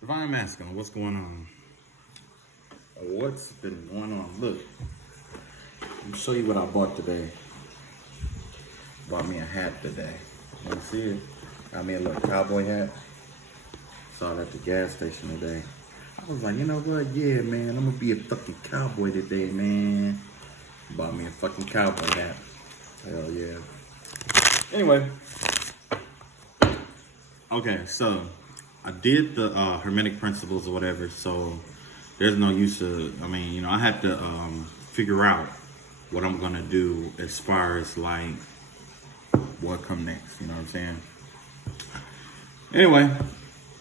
Divine Masculine, what's going on? What's been going on? Look, let me show you what I bought today. Bought me a hat today. You see it? Got me a little cowboy hat. Saw it at the gas station today. I was like, you know what? Yeah, man, I'm gonna be a fucking cowboy today, man. Bought me a fucking cowboy hat. Hell yeah. Anyway. Okay, so I did the Hermetic principles or whatever, so there's no use of, I had to figure out what I'm gonna do as far as like what come next, you know what I'm saying? Anyway,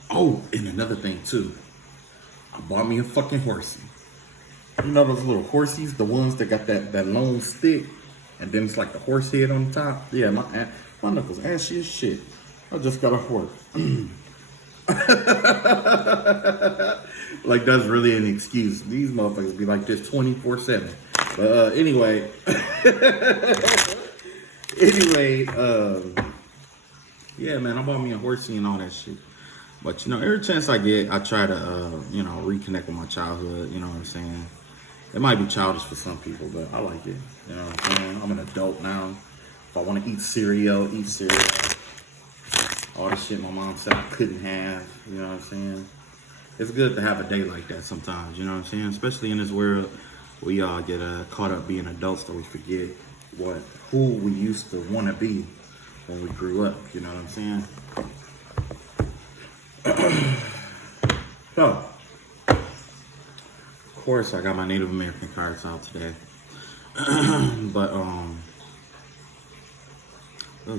oh, and another thing too, I bought me a fucking horsey. You know those little horsies, the ones that got that long stick, and then it's like the horse head on top? Yeah, my knuckles ashy as shit. I just got a horse. Like that's really an excuse. These motherfuckers be like this 24/7. But anyway, yeah, man, I bought me a horsey and all that shit. But you know, every chance I get, I try to reconnect with my childhood. You know what I'm saying? It might be childish for some people, but I like it. You know what I'm saying? I'm an adult now. If I want to eat cereal, eat cereal. All the shit my mom said I couldn't have, you know what I'm saying? It's good to have a day like that sometimes, you know what I'm saying? Especially in this world, we all get caught up being adults that we forget who we used to want to be when we grew up, you know what I'm saying? So, of course, I got my Native American cards out today. But,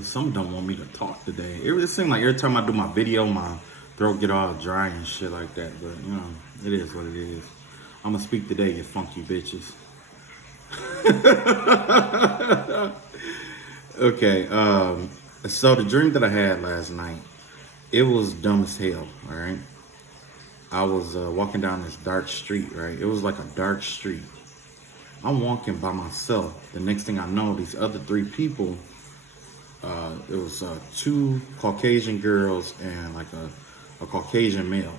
some don't want me to talk today. It seems like every time I do my video, my throat get all dry and shit like that. But, you know, it is what it is. I'm going to speak today, you funky bitches. Okay, so the dream that I had last night, it was dumb as hell, all right? I was walking down this dark street, right? It was like a dark street. I'm walking by myself. The next thing I know, these other three people, it was two Caucasian girls and like a Caucasian male.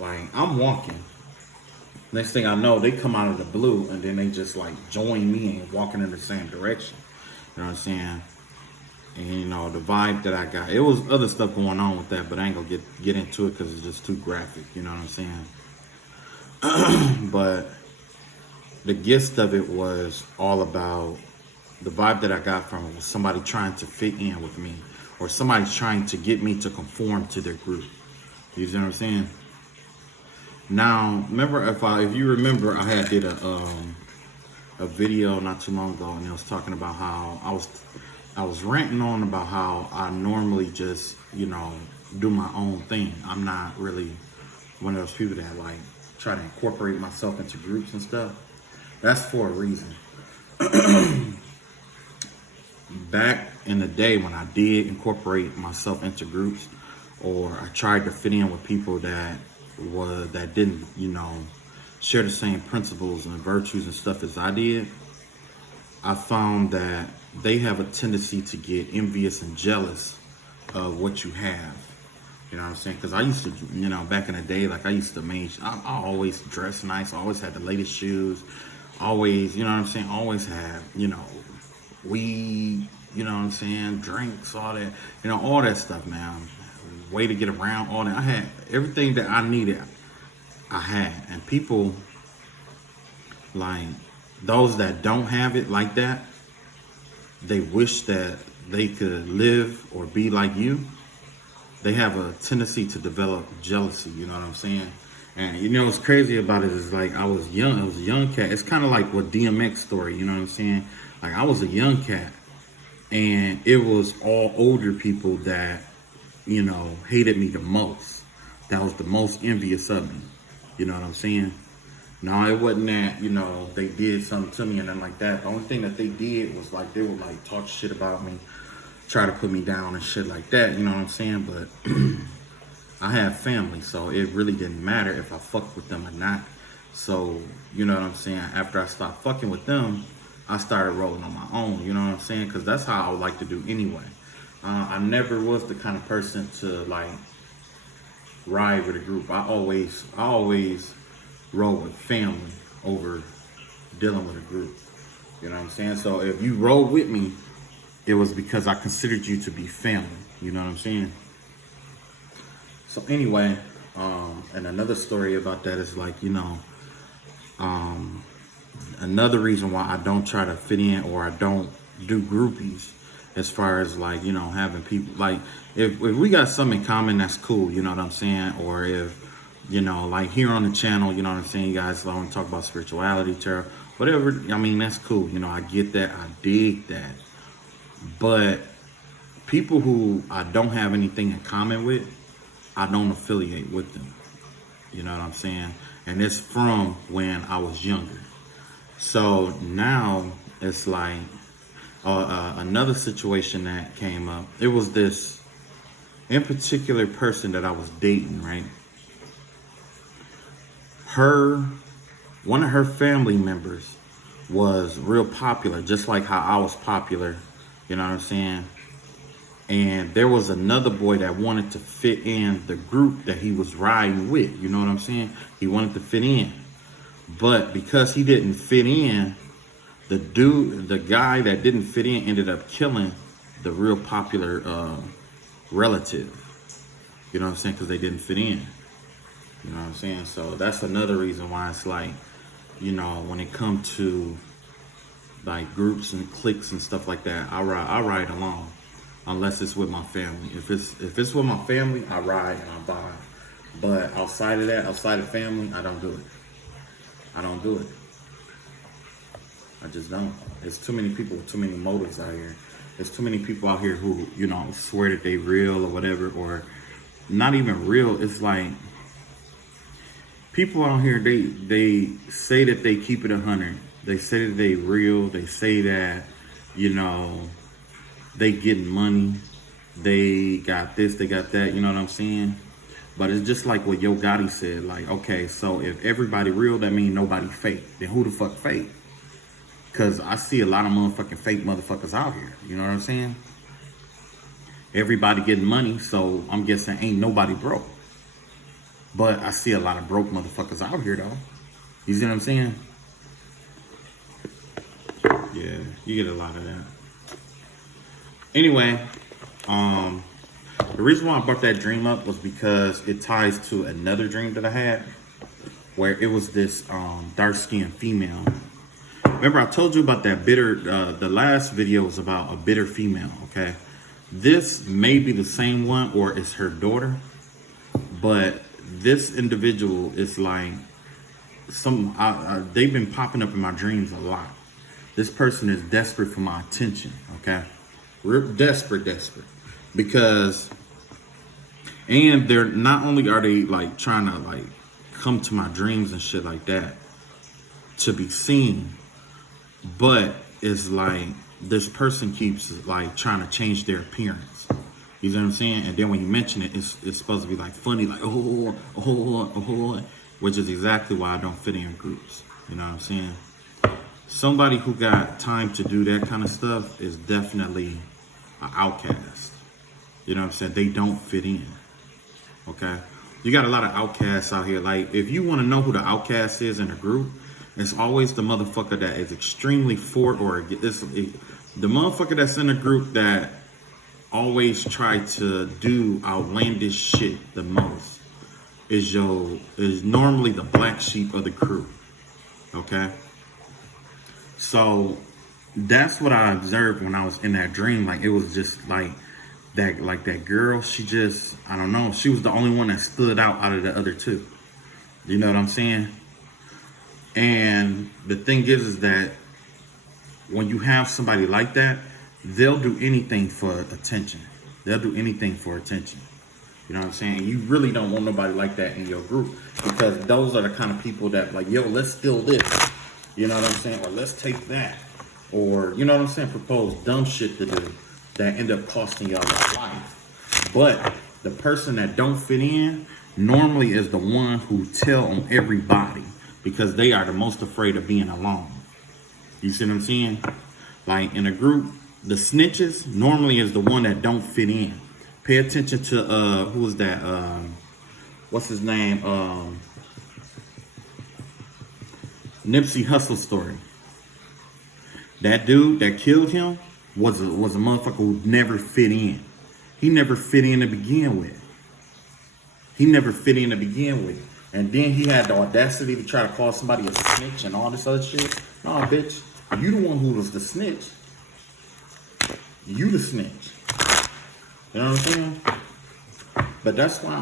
Like, I'm walking. Next thing I know, they come out of the blue and then they just like join me and walking in the same direction. You know what I'm saying? And you know, the vibe that I got, it was other stuff going on with that, but I ain't gonna get into it because it's just too graphic. You know what I'm saying? But the gist of it was all about the vibe that I got from it was somebody trying to fit in with me, or somebody trying to get me to conform to their group. You see what I'm saying? Now, remember, if you remember, I had did a video not too long ago, and I was talking about how I was ranting on about how I normally just do my own thing. I'm not really one of those people that like try to incorporate myself into groups and stuff. That's for a reason. Back in the day when I did incorporate myself into groups, or I tried to fit in with people that didn't, share the same principles and virtues and stuff as I did, I found that they have a tendency to get envious and jealous of what you have. You know what I'm saying? Because I used to, back in the day, like I used to I always dress nice, I always had the latest shoes, always, always have, weed, you know what I'm saying, drinks, all that, all that stuff, man. Way to get around, all that. I had everything that I needed, I had. And people, like, those that don't have it like that, they wish that they could live or be like you. They have a tendency to develop jealousy, you know what I'm saying? And what's crazy about it is, like, I was young, I was a young cat. It's kind of like what DMX story, you know what I'm saying? Like, I was a young cat, and it was all older people that, hated me the most. That was the most envious of me. You know what I'm saying? No, it wasn't that, they did something to me and nothing like that. The only thing that they did was like, they would like talk shit about me, try to put me down and shit like that, you know what I'm saying? But I have family, so it really didn't matter if I fucked with them or not. So, you know what I'm saying? After I stopped fucking with them, I started rolling on my own, you know what I'm saying? Because that's how I would like to do anyway. I never was the kind of person to like ride with a group. I always roll with family over dealing with a group. You know what I'm saying? So if you roll with me, it was because I considered you to be family. You know what I'm saying? So anyway, and another story about that is like, another reason why I don't try to fit in or I don't do groupies as far as like, having people like, if we got something in common, that's cool. You know what I'm saying? Or if, like here on the channel, you know what I'm saying? You guys want to talk about spirituality, tarot, whatever. I mean, that's cool. I get that. I dig that. But people who I don't have anything in common with, I don't affiliate with them. You know what I'm saying? And it's from when I was younger. So now it's like another situation that came up. It was this in particular person that I was dating, right? One of her family members was real popular, just like how I was popular. You know what I'm saying? And there was another boy that wanted to fit in the group that he was riding with. You know what I'm saying? He wanted to fit in. But because he didn't fit in, the guy that didn't fit in ended up killing the real popular relative. You know what I'm saying? Because they didn't fit in. You know what I'm saying? So that's another reason why it's like, when it comes to like groups and cliques and stuff like that, I ride along. Unless it's with my family. If it's with my family, I ride and I vibe. But outside of that, outside of family, I don't do it. I don't do it. I just don't. There's too many people with too many motives out here. There's too many people out here who, swear that they real or whatever, or not even real. It's like people out here, they say that they keep it 100. They say that they real. They say that, they getting money, they got this, they got that, you know what I'm saying? But it's just like what Yo Gotti said, like, okay, so if everybody real, that means nobody fake. Then who the fuck fake? Because I see a lot of motherfucking fake motherfuckers out here, you know what I'm saying? Everybody getting money, so I'm guessing ain't nobody broke. But I see a lot of broke motherfuckers out here, though. You see what I'm saying? Yeah, you get a lot of that. Anyway, the reason why I brought that dream up was because it ties to another dream that I had where it was this dark-skinned female. Remember I told you about that bitter, the last video was about a bitter female, okay? This may be the same one or it's her daughter, but this individual is like, they've been popping up in my dreams a lot. This person is desperate for my attention, okay? Real desperate, because, and they're not only are they like trying to like come to my dreams and shit like that to be seen, but it's like this person keeps like trying to change their appearance. You know what I'm saying? And then when you mention it, it's supposed to be like funny, like oh, which is exactly why I don't fit in groups. You know what I'm saying? Somebody who got time to do that kind of stuff is definitely an outcast. You know what I'm saying? They don't fit in. Okay? You got a lot of outcasts out here. Like, if you want to know who the outcast is in a group, it's always the motherfucker that is extremely for or against. The motherfucker that's in a group that always try to do outlandish shit the most is normally the black sheep of the crew. Okay? So that's what I observed when I was in that dream. Like, it was just like that girl, she just, I don't know, she was the only one that stood out of the other two. You know what I'm saying? And the thing is that when you have somebody like that, they'll do anything for attention. They'll do anything for attention. You know what I'm saying? You really don't want nobody like that in your group, because those are the kind of people that like, yo, let's steal this. You know what I'm saying? Or let's take that. Or, you know what I'm saying? Propose dumb shit to do that end up costing y'all their life. But the person that don't fit in normally is the one who tell on everybody, because they are the most afraid of being alone. You see what I'm saying? Like in a group, the snitches normally is the one that don't fit in. Pay attention to who was that? what's his name? Nipsey Hussle story. That dude that killed him was a motherfucker who never fit in. He never fit in to begin with. He never fit in to begin with. And then he had the audacity to try to call somebody a snitch and all this other shit. Nah, bitch. You the one who was the snitch. You the snitch. You know what I'm saying? But that's why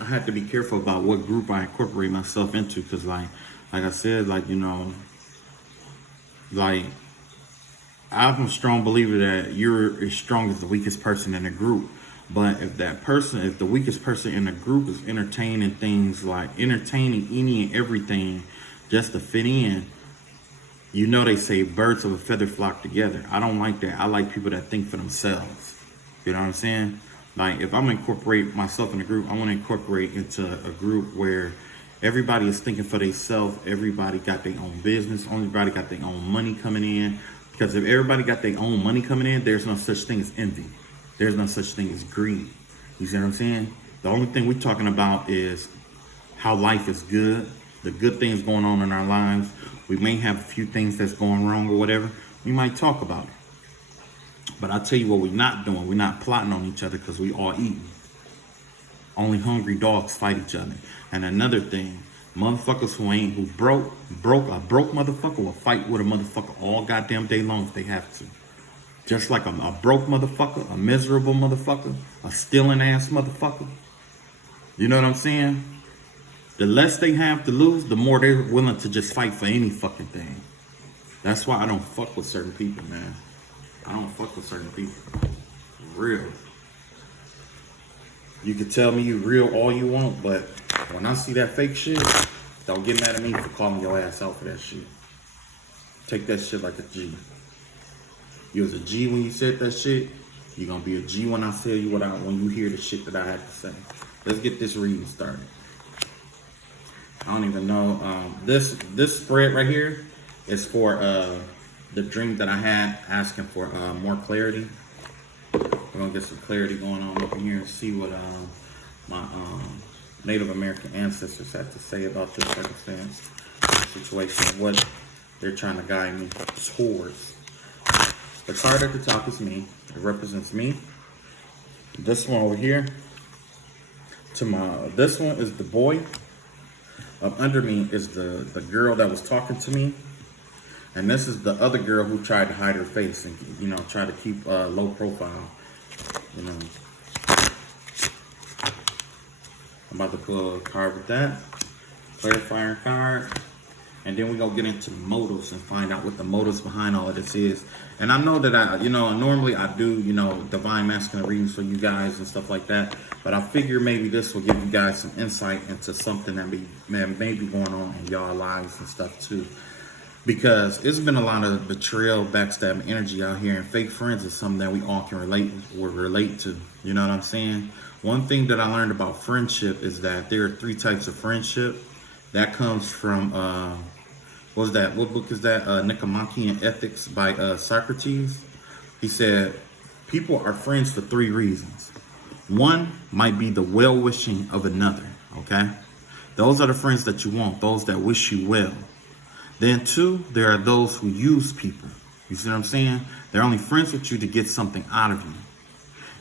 I had to be careful about what group I incorporate myself into. Because, like I said, like, you know, like, I'm a strong believer that you're as strong as the weakest person in a group. But if the weakest person in the group is entertaining things like entertaining any and everything just to fit in, you know they say birds of a feather flock together. I don't like that. I like people that think for themselves. You know what I'm saying? Like, if I'm gonna incorporate myself in a group, I want to incorporate into a group where everybody is thinking for themselves. Everybody got their own business. Everybody got their own money coming in. Because if everybody got their own money coming in, there's no such thing as envy. There's no such thing as greed. You see what I'm saying? The only thing we're talking about is how life is good, the good things going on in our lives. We may have a few things that's going wrong or whatever. We might talk about it. But I'll tell you what we're not doing. We're not plotting on each other because we all eating. Only hungry dogs fight each other. And another thing, motherfuckers who broke a broke motherfucker will fight with a motherfucker all goddamn day long if they have to. Just like a broke motherfucker, a miserable motherfucker, a stealing ass motherfucker. You know what I'm saying? The less they have to lose, the more they're willing to just fight for any fucking thing. That's why I don't fuck with certain people, man. I don't fuck with certain people. Real. You can tell me you real all you want, but when I see that fake shit, don't get mad at me for calling your ass out for that shit. Take that shit like a G. You was a G when you said that shit. You're gonna be a G when I tell you when you hear the shit that I had to say. Let's get this reading started. I don't even know. This spread right here is for the dream that I had asking for more clarity. We're gonna get some clarity going on up in here and see what my Native American ancestors had to say about this circumstance, situation, what they're trying to guide me towards. The card at the top is me. It represents me. This one over here, this one is the boy. Up under me is the girl that was talking to me. And this is the other girl who tried to hide her face and, you know, try to keep low profile. You know. I'm about to pull a card with that. Clarifier card. And then we're going to get into motives and find out what the motives behind all of this is. And I know that normally I do, divine masculine readings for you guys and stuff like that. But I figure maybe this will give you guys some insight into something that may be going on in y'all lives and stuff too. Because it's been a lot of betrayal, backstabbing energy out here. And fake friends is something that we all can relate to. You know what I'm saying? One thing that I learned about friendship is that there are 3 types of friendship. That comes from, what book is that? Nicomachean Ethics by Socrates. He said, people are friends for 3 reasons. One might be the well-wishing of another, okay? Those are the friends that you want, those that wish you well. Then 2, there are those who use people. You see what I'm saying? They're only friends with you to get something out of you.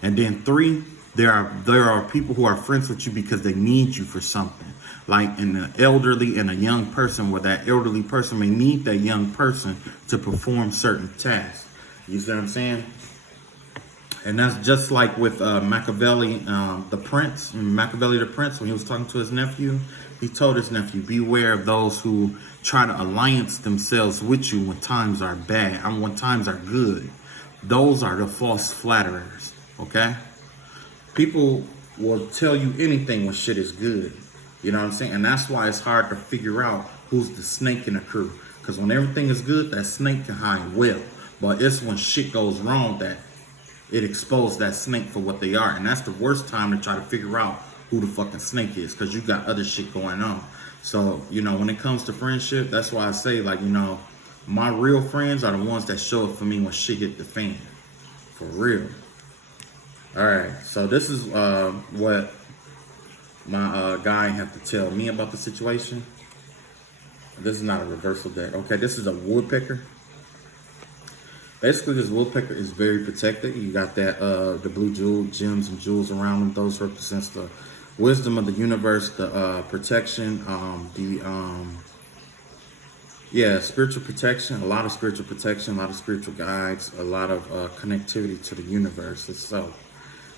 And then 3, there are people who are friends with you because they need you for something. Like in an elderly and a young person, where that elderly person may need that young person to perform certain tasks. You see what I'm saying? And that's just like with Machiavelli, the Prince, when he was talking to his nephew, he told his nephew, beware of those who try to alliance themselves with you when times are bad, and when times are good. Those are the false flatterers, okay? People will tell you anything when shit is good. You know what I'm saying? And that's why it's hard to figure out who's the snake in the crew. Because when everything is good, that snake can hide well. But it's when shit goes wrong that it exposed that snake for what they are. And that's the worst time to try to figure out who the fucking snake is. Because you got other shit going on. So, when it comes to friendship, that's why I say, my real friends are the ones that show up for me when shit hit the fan. For real. All right. So this is what my guy have to tell me about the situation. This is not a reversal deck. Okay, this is a woodpecker. Basically, this woodpecker is very protected. You got that the blue jewel gems and jewels around them. Those represents the wisdom of the universe, the protection, yeah, spiritual protection, a lot of spiritual protection, a lot of spiritual guides, a lot of connectivity to the universe itself.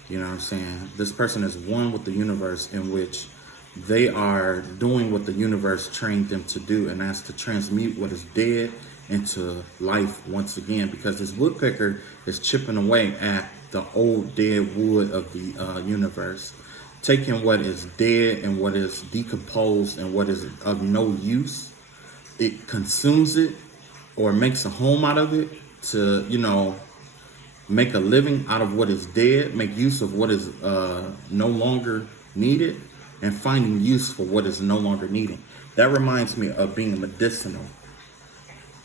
You know what I'm saying? This person is one with the universe, in which they are doing what the universe trained them to do, and that's to transmute what is dead into life once again, because this woodpecker is chipping away at the old dead wood of the universe, taking what is dead and what is decomposed and what is of no use. It consumes it or makes a home out of it to, you know, make a living out of what is dead, make use of what is no longer needed, and finding use for what is no longer needed. That reminds me of being medicinal.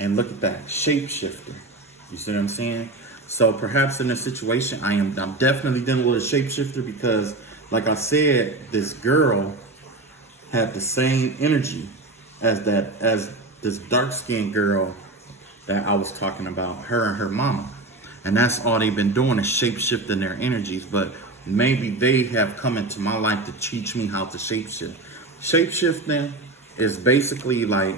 And look at that, shapeshifter. You see what I'm saying? So perhaps in this situation, I'm definitely dealing with a shapeshifter, because, like I said, this girl had the same energy as this dark-skinned girl that I was talking about, her and her mama. And that's all they've been doing, is shape-shifting their energies. But maybe they have come into my life to teach me how to shape-shift. Shape-shifting is basically like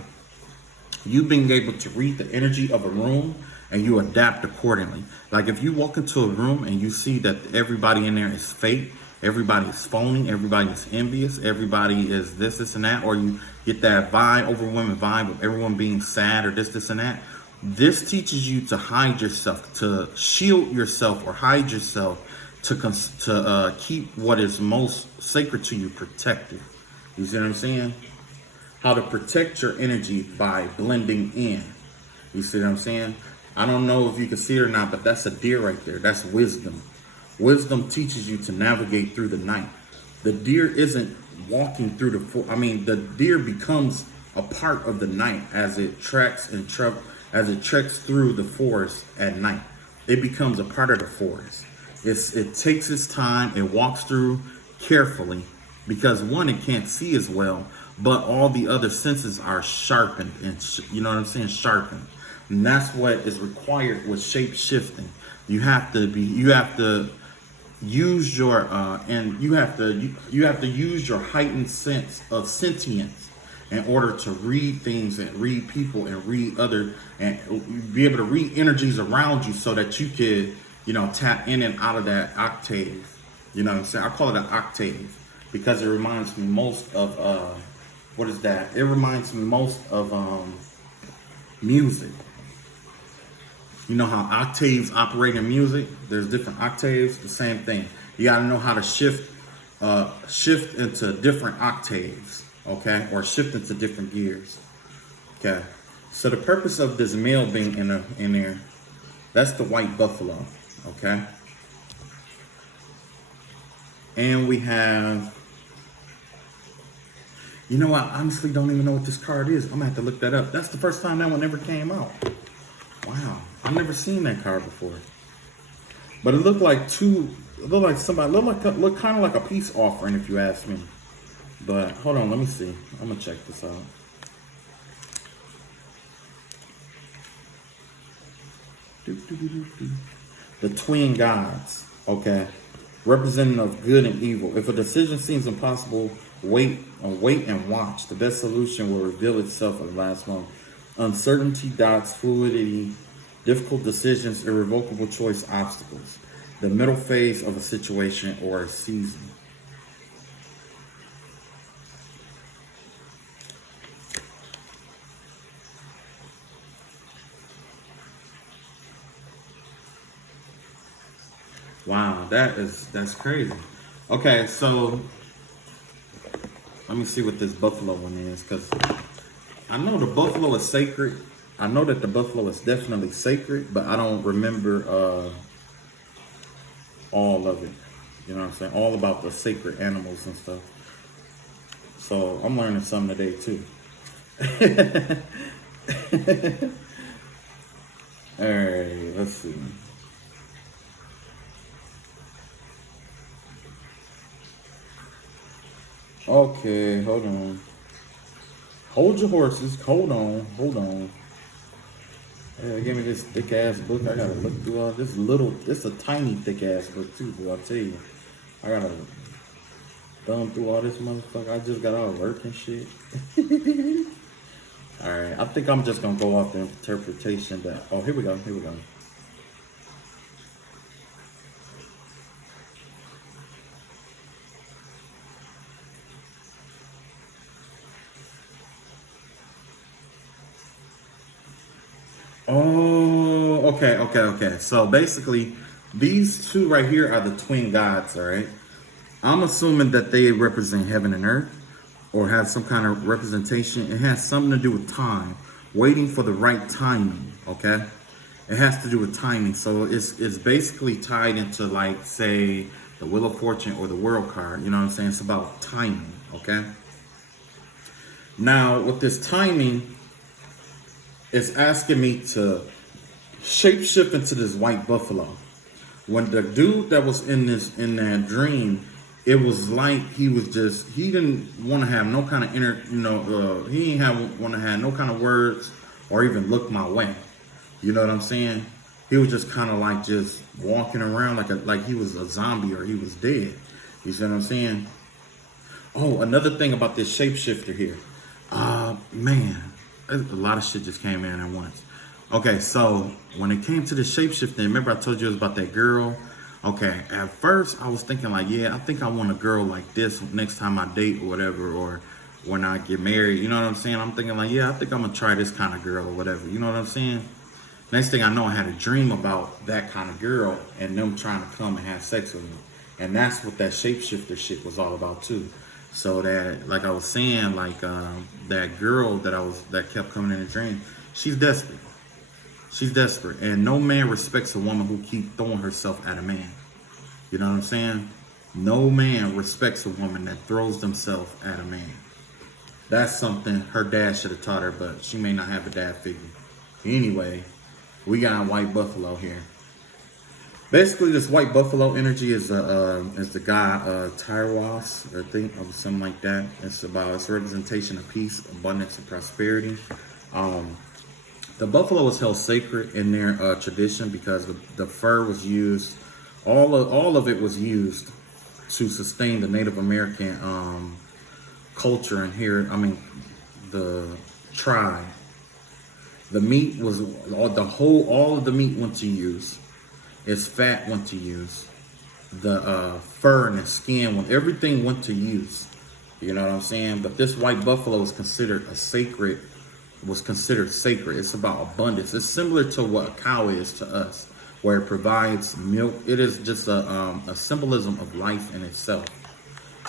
you being able to read the energy of a room and you adapt accordingly. Like if you walk into a room and you see that everybody in there is fake, everybody is phony, everybody is envious, everybody is this, and that, or you get that vibe, overwhelming vibe of everyone being sad or this, and that. This teaches you to hide yourself, to shield yourself or hide yourself, to keep what is most sacred to you protected. You see what I'm saying? How to protect your energy by blending in. You see what I'm saying? I don't know if you can see it or not, but that's a deer right there. That's wisdom. Wisdom teaches you to navigate through the night. The deer isn't walking through the deer becomes a part of the night as it treks through the forest at night. It becomes a part of the forest. It takes its time. It walks through carefully, because one, it can't see as well, but all the other senses are sharpened, and you know what I'm saying, sharpened. And that's what is required with shape shifting. You have to use your you have to use your heightened sense of sentience in order to read things and read people and read other, and be able to read energies around you, so that you could, you know, tap in and out of that octave. You know what I'm saying? I call it an octave because it reminds me most of what is that? It reminds me most of music. You know how octaves operate in music? There's different octaves, the same thing. You gotta know how to shift into different octaves, okay? Or shift into different gears, okay? So the purpose of this male being in there, that's the white buffalo, okay? And we have, you know, I honestly don't even know what this card is. I'm gonna have to look that up. That's the first time that one ever came out. Wow, I've never seen that card before. But it looked like looked kind of like a peace offering, if you ask me. But hold on, let me see. I'm gonna check this out. The twin gods, okay, representative of good and evil. If a decision seems impossible, wait and watch. The best solution will reveal itself at the last moment. Uncertainty, doubts, fluidity, difficult decisions, irrevocable choice, obstacles. The middle phase of a situation or a season. Wow, that's crazy. Okay, so let me see what this buffalo one is, because I know the buffalo is sacred. I know that the buffalo is definitely sacred, but I don't remember all of it. You know what I'm saying? All about the sacred animals and stuff. So I'm learning something today too. All right, let's see. Okay, hold on. Hold your horses. Hold on. Hold on. They gave me this thick ass book. I gotta look through all this little. It's a tiny thick ass book too, boy. I'll tell you. I gotta thumb through all this motherfucker. I just got all work and shit. All right. I think I'm just gonna go off the interpretation that. Oh, here we go. Here we go. Oh, okay, okay, okay. So basically, these two right here are the twin gods, all right? I'm assuming that they represent heaven and earth or have some kind of representation. It has something to do with time, waiting for the right timing, okay? It has to do with timing. So it's basically tied into, like, say, the Wheel of Fortune or the World card. You know what I'm saying? It's about timing, okay? Now, with this timing, it's asking me to shapeshift into this white buffalo. When the dude that was in that dream, it was like he didn't want to have no kind of inner, he didn't want to have no kind of words or even look my way. You know what I'm saying? He was just kind of like just walking around like he was a zombie or he was dead. You see what I'm saying? Oh, another thing about this shapeshifter here. Man, a lot of shit just came in at once. Okay, so when it came to the shapeshifting, remember I told you it was about that girl? Okay, at first I was thinking like, yeah, I think I want a girl like this next time I date or whatever, or when I get married. You know what I'm saying? I'm thinking like, yeah, I think I'm gonna try this kind of girl or whatever. You know what I'm saying? Next thing I know, I had a dream about that kind of girl and them trying to come and have sex with me. And that's what that shapeshifter shit was all about too. So that, like I was saying, like that girl that kept coming in the dream, she's desperate. She's desperate, and no man respects a woman who keep throwing herself at a man. You know what I'm saying? No man respects a woman that throws themselves at a man. That's something her dad should have taught her, but she may not have a dad figure. Anyway, we got a white buffalo here. Basically, this white buffalo energy is the guy Tyros, I think, or something like that. It's representation of peace, abundance, and prosperity. The buffalo is held sacred in their tradition because the fur was used. All of it was used to sustain the Native American culture and here. I mean, the tribe. The meat was all of the meat went to use. Its fat went to use. The fur and the skin, when everything went to use. You know what I'm saying? But this white buffalo is considered was considered sacred. It's about abundance. It's similar to what a cow is to us, where it provides milk. It is just a symbolism of life in itself.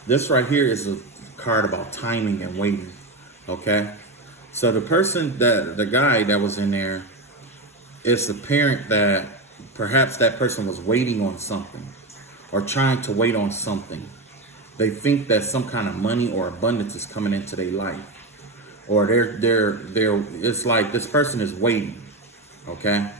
This right here is a card about timing and waiting. Okay? So the guy that was in there, it's apparent that perhaps that person was waiting on something or trying to wait on something. They think that some kind of money or abundance is coming into their life. Or it's like this person is waiting. Okay?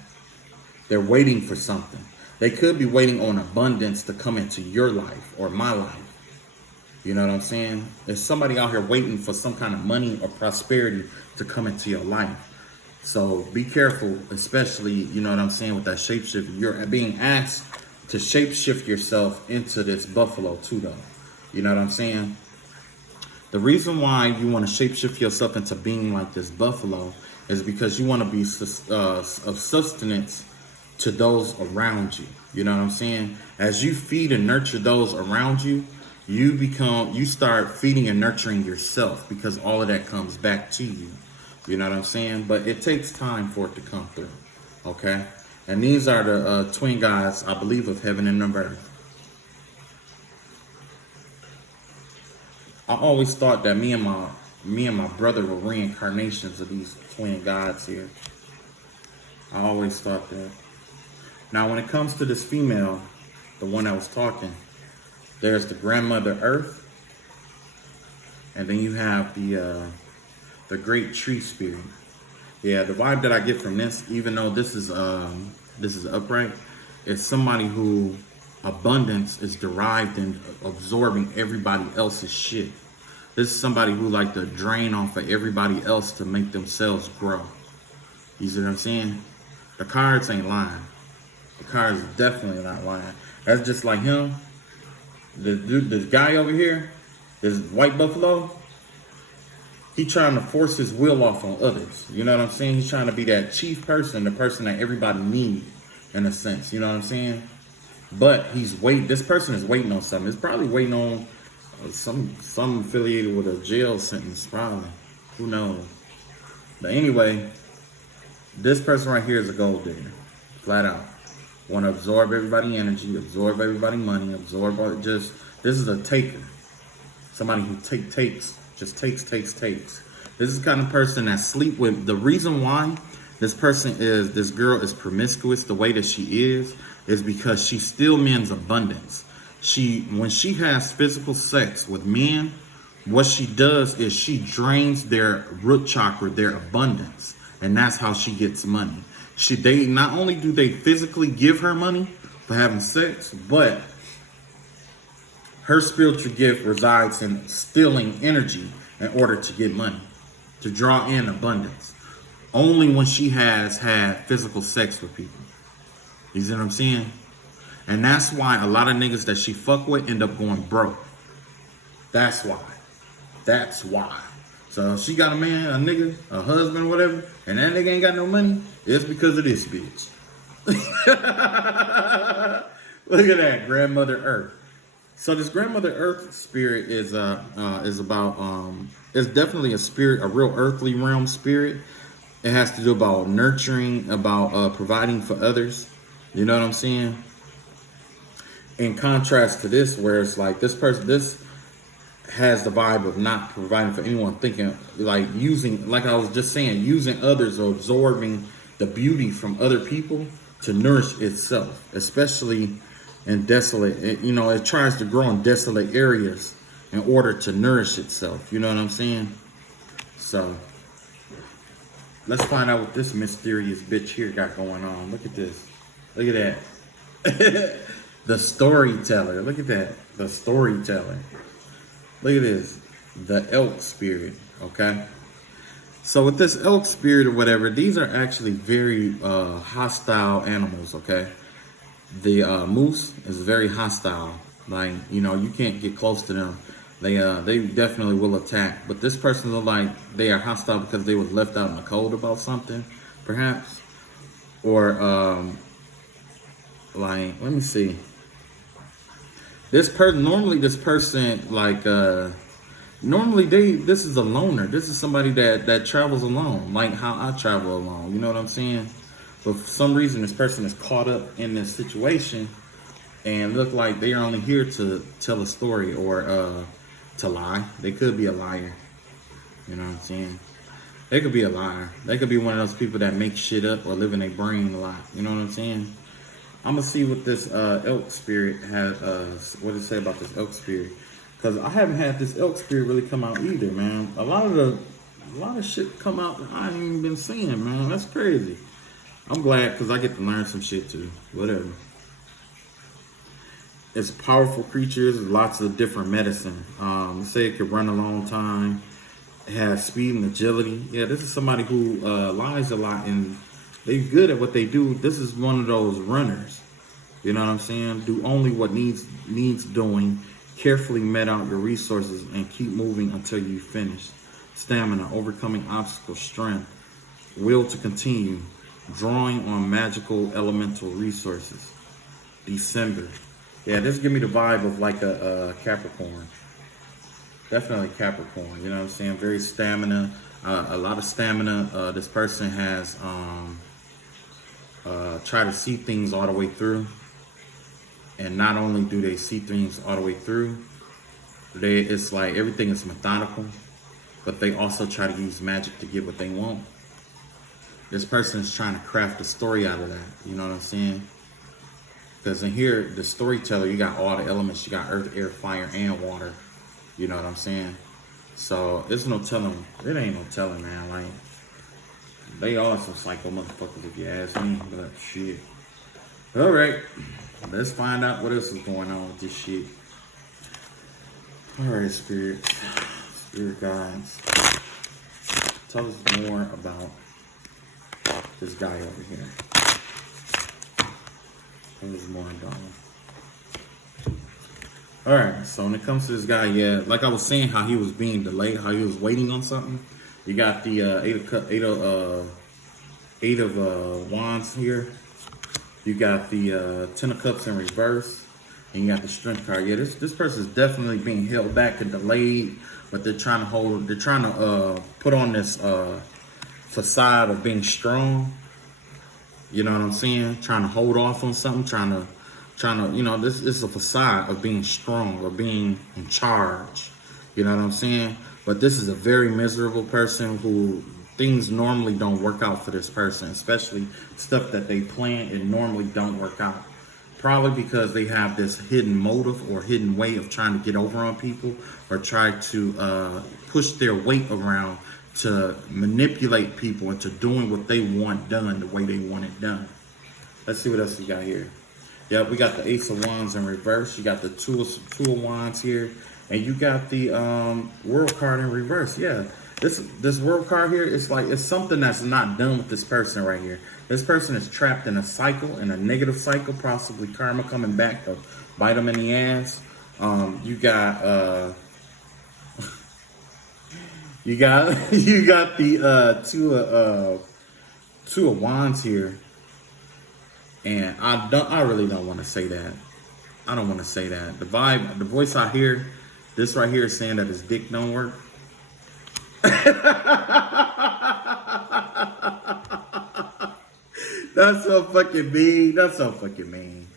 They're waiting for something. They could be waiting on abundance to come into your life or my life. You know what I'm saying? There's somebody out here waiting for some kind of money or prosperity to come into your life. So be careful, especially, you know what I'm saying, with that shapeshift. You're being asked to shapeshift yourself into this buffalo too, though. You know what I'm saying? The reason why you want to shapeshift yourself into being like this buffalo is because you want to be of sustenance to those around you. You know what I'm saying? As you feed and nurture those around you, you start feeding and nurturing yourself because all of that comes back to you. You know what I'm saying? But it takes time for it to come through. Okay? And these are the twin gods, I believe, of heaven and of earth. I always thought that me and my brother were reincarnations of these twin gods here. I always thought that. Now, when it comes to this female, the one that was talking, there's the grandmother Earth, and then you have the great tree spirit. Yeah, the vibe that I get from this, even though this is upright, is somebody who abundance is derived in absorbing everybody else's shit. This is somebody who like to drain off of everybody else to make themselves grow. You see what I'm saying? The cards ain't lying. The cards definitely not lying. That's just like him. This guy over here, this white buffalo, he trying to force his will off on others. You know what I'm saying? He's trying to be that chief person, the person that everybody needs, in a sense. You know what I'm saying? But this person is waiting on something. It's probably waiting on some affiliated with a jail sentence, probably. Who knows? But anyway, this person right here is a gold digger, flat out. Want to absorb everybody's energy, absorb everybody's money, absorb all. This is a taker. Somebody who takes. This is the kind of person that sleep with. The reason why this girl is promiscuous the way that she is because she still men's abundance. When she has physical sex with men, what she does is she drains their root chakra, their abundance, and that's how she gets money. They not only do they physically give her money for having sex, but her spiritual gift resides in stealing energy in order to get money, to draw in abundance. Only when she has had physical sex with people. You see what I'm saying? And that's why a lot of niggas that she fuck with end up going broke. That's why. So if she got a man, a nigga, a husband, whatever, and that nigga ain't got no money, it's because of this bitch. Look at that, Grandmother Earth. So this Grandmother Earth spirit is about it's definitely a spirit, a real earthly realm spirit. It has to do about nurturing, about providing for others. You know what I'm saying? In contrast to this, where it's like this has the vibe of not providing for anyone, thinking like using, like I was just saying, using others or absorbing the beauty from other people to nourish itself, especially in desolate, it tries to grow in desolate areas in order to nourish itself. You know what I'm saying? So let's find out what this mysterious bitch here got going on. Look at this. Look at that. The storyteller. Look at that. The storyteller. Look at this. The elk spirit. Okay. So with this elk spirit or whatever, these are actually very hostile animals. Okay. The moose is very hostile. Like, you can't get close to them. They definitely will attack. But this person is like they are hostile because they was left out in the cold about something, perhaps. Or like, let me see. This person normally this is a loner. This is somebody that travels alone, like how I travel alone. You know what I'm saying? But for some reason, this person is caught up in this situation and look like they are only here to tell a story or to lie. They could be a liar. You know what I'm saying? They could be a liar. They could be one of those people that make shit up or live in their brain a lot. You know what I'm saying? I'm gonna see what this elk spirit has. What does it say about this elk spirit? Because I haven't had this elk spirit really come out either, man. A lot of shit come out that I ain't even been seeing, man. That's crazy. I'm glad because I get to learn some shit too. Whatever. It's powerful creatures, lots of different medicine. Say it could run a long time. It has speed and agility. Yeah, this is somebody who lies a lot and they're good at what they do. This is one of those runners. You know what I'm saying? Do only what needs doing. Carefully met out your resources and keep moving until you finish. Stamina, overcoming obstacles, strength, will to continue, drawing on magical elemental resources. December. Yeah, this give me the vibe of like a Capricorn. Definitely Capricorn. You know what I'm saying? Very stamina. A lot of stamina. This person has try to see things all the way through. And not only do they see things all the way through, it's like everything is methodical, but they also try to use magic to get what they want. This person is trying to craft a story out of that. You know what I'm saying? Because in here, the storyteller, you got all the elements. You got earth, air, fire, and water. You know what I'm saying? So it's no telling. It ain't no telling, man. Like, they are some psycho motherfuckers if you ask me. But shit. All right. Let's find out what else is going on with this shit. All right, spirits. Let's Spirit guides, tell us more about this guy over here. Tell us more about him. All right, so when it comes to this guy, yeah, like I was saying, how he was being delayed, how he was waiting on something. You got the eight of wands here. You got the 10 of cups in reverse, and you got the strength card. Yeah, this person is definitely being held back and delayed, but they're trying to put on this facade of being strong. You know what I'm saying? Trying to hold off on something, trying to, you know, this is a facade of being strong or being in charge. You know what I'm saying? But this is a very miserable person who things normally don't work out for this person, especially stuff that they plan and normally don't work out. Probably because they have this hidden motive or hidden way of trying to get over on people or try to push their weight around to manipulate people into doing what they want done the way they want it done. Let's see what else we got here. Yeah, we got the Ace of Wands in reverse. You got the Two of Wands here. And you got the World card in reverse. Yeah, this World card here, it's like it's something that's not done with this person right here. This person is trapped in a cycle, in a negative cycle, possibly karma coming back to bite them in the ass. You got you got the two of Wands here. And I really don't want to say that. I don't want to say that. The vibe, the voice I hear, this right here is saying that his dick don't work. That's so fucking mean. That's so fucking mean.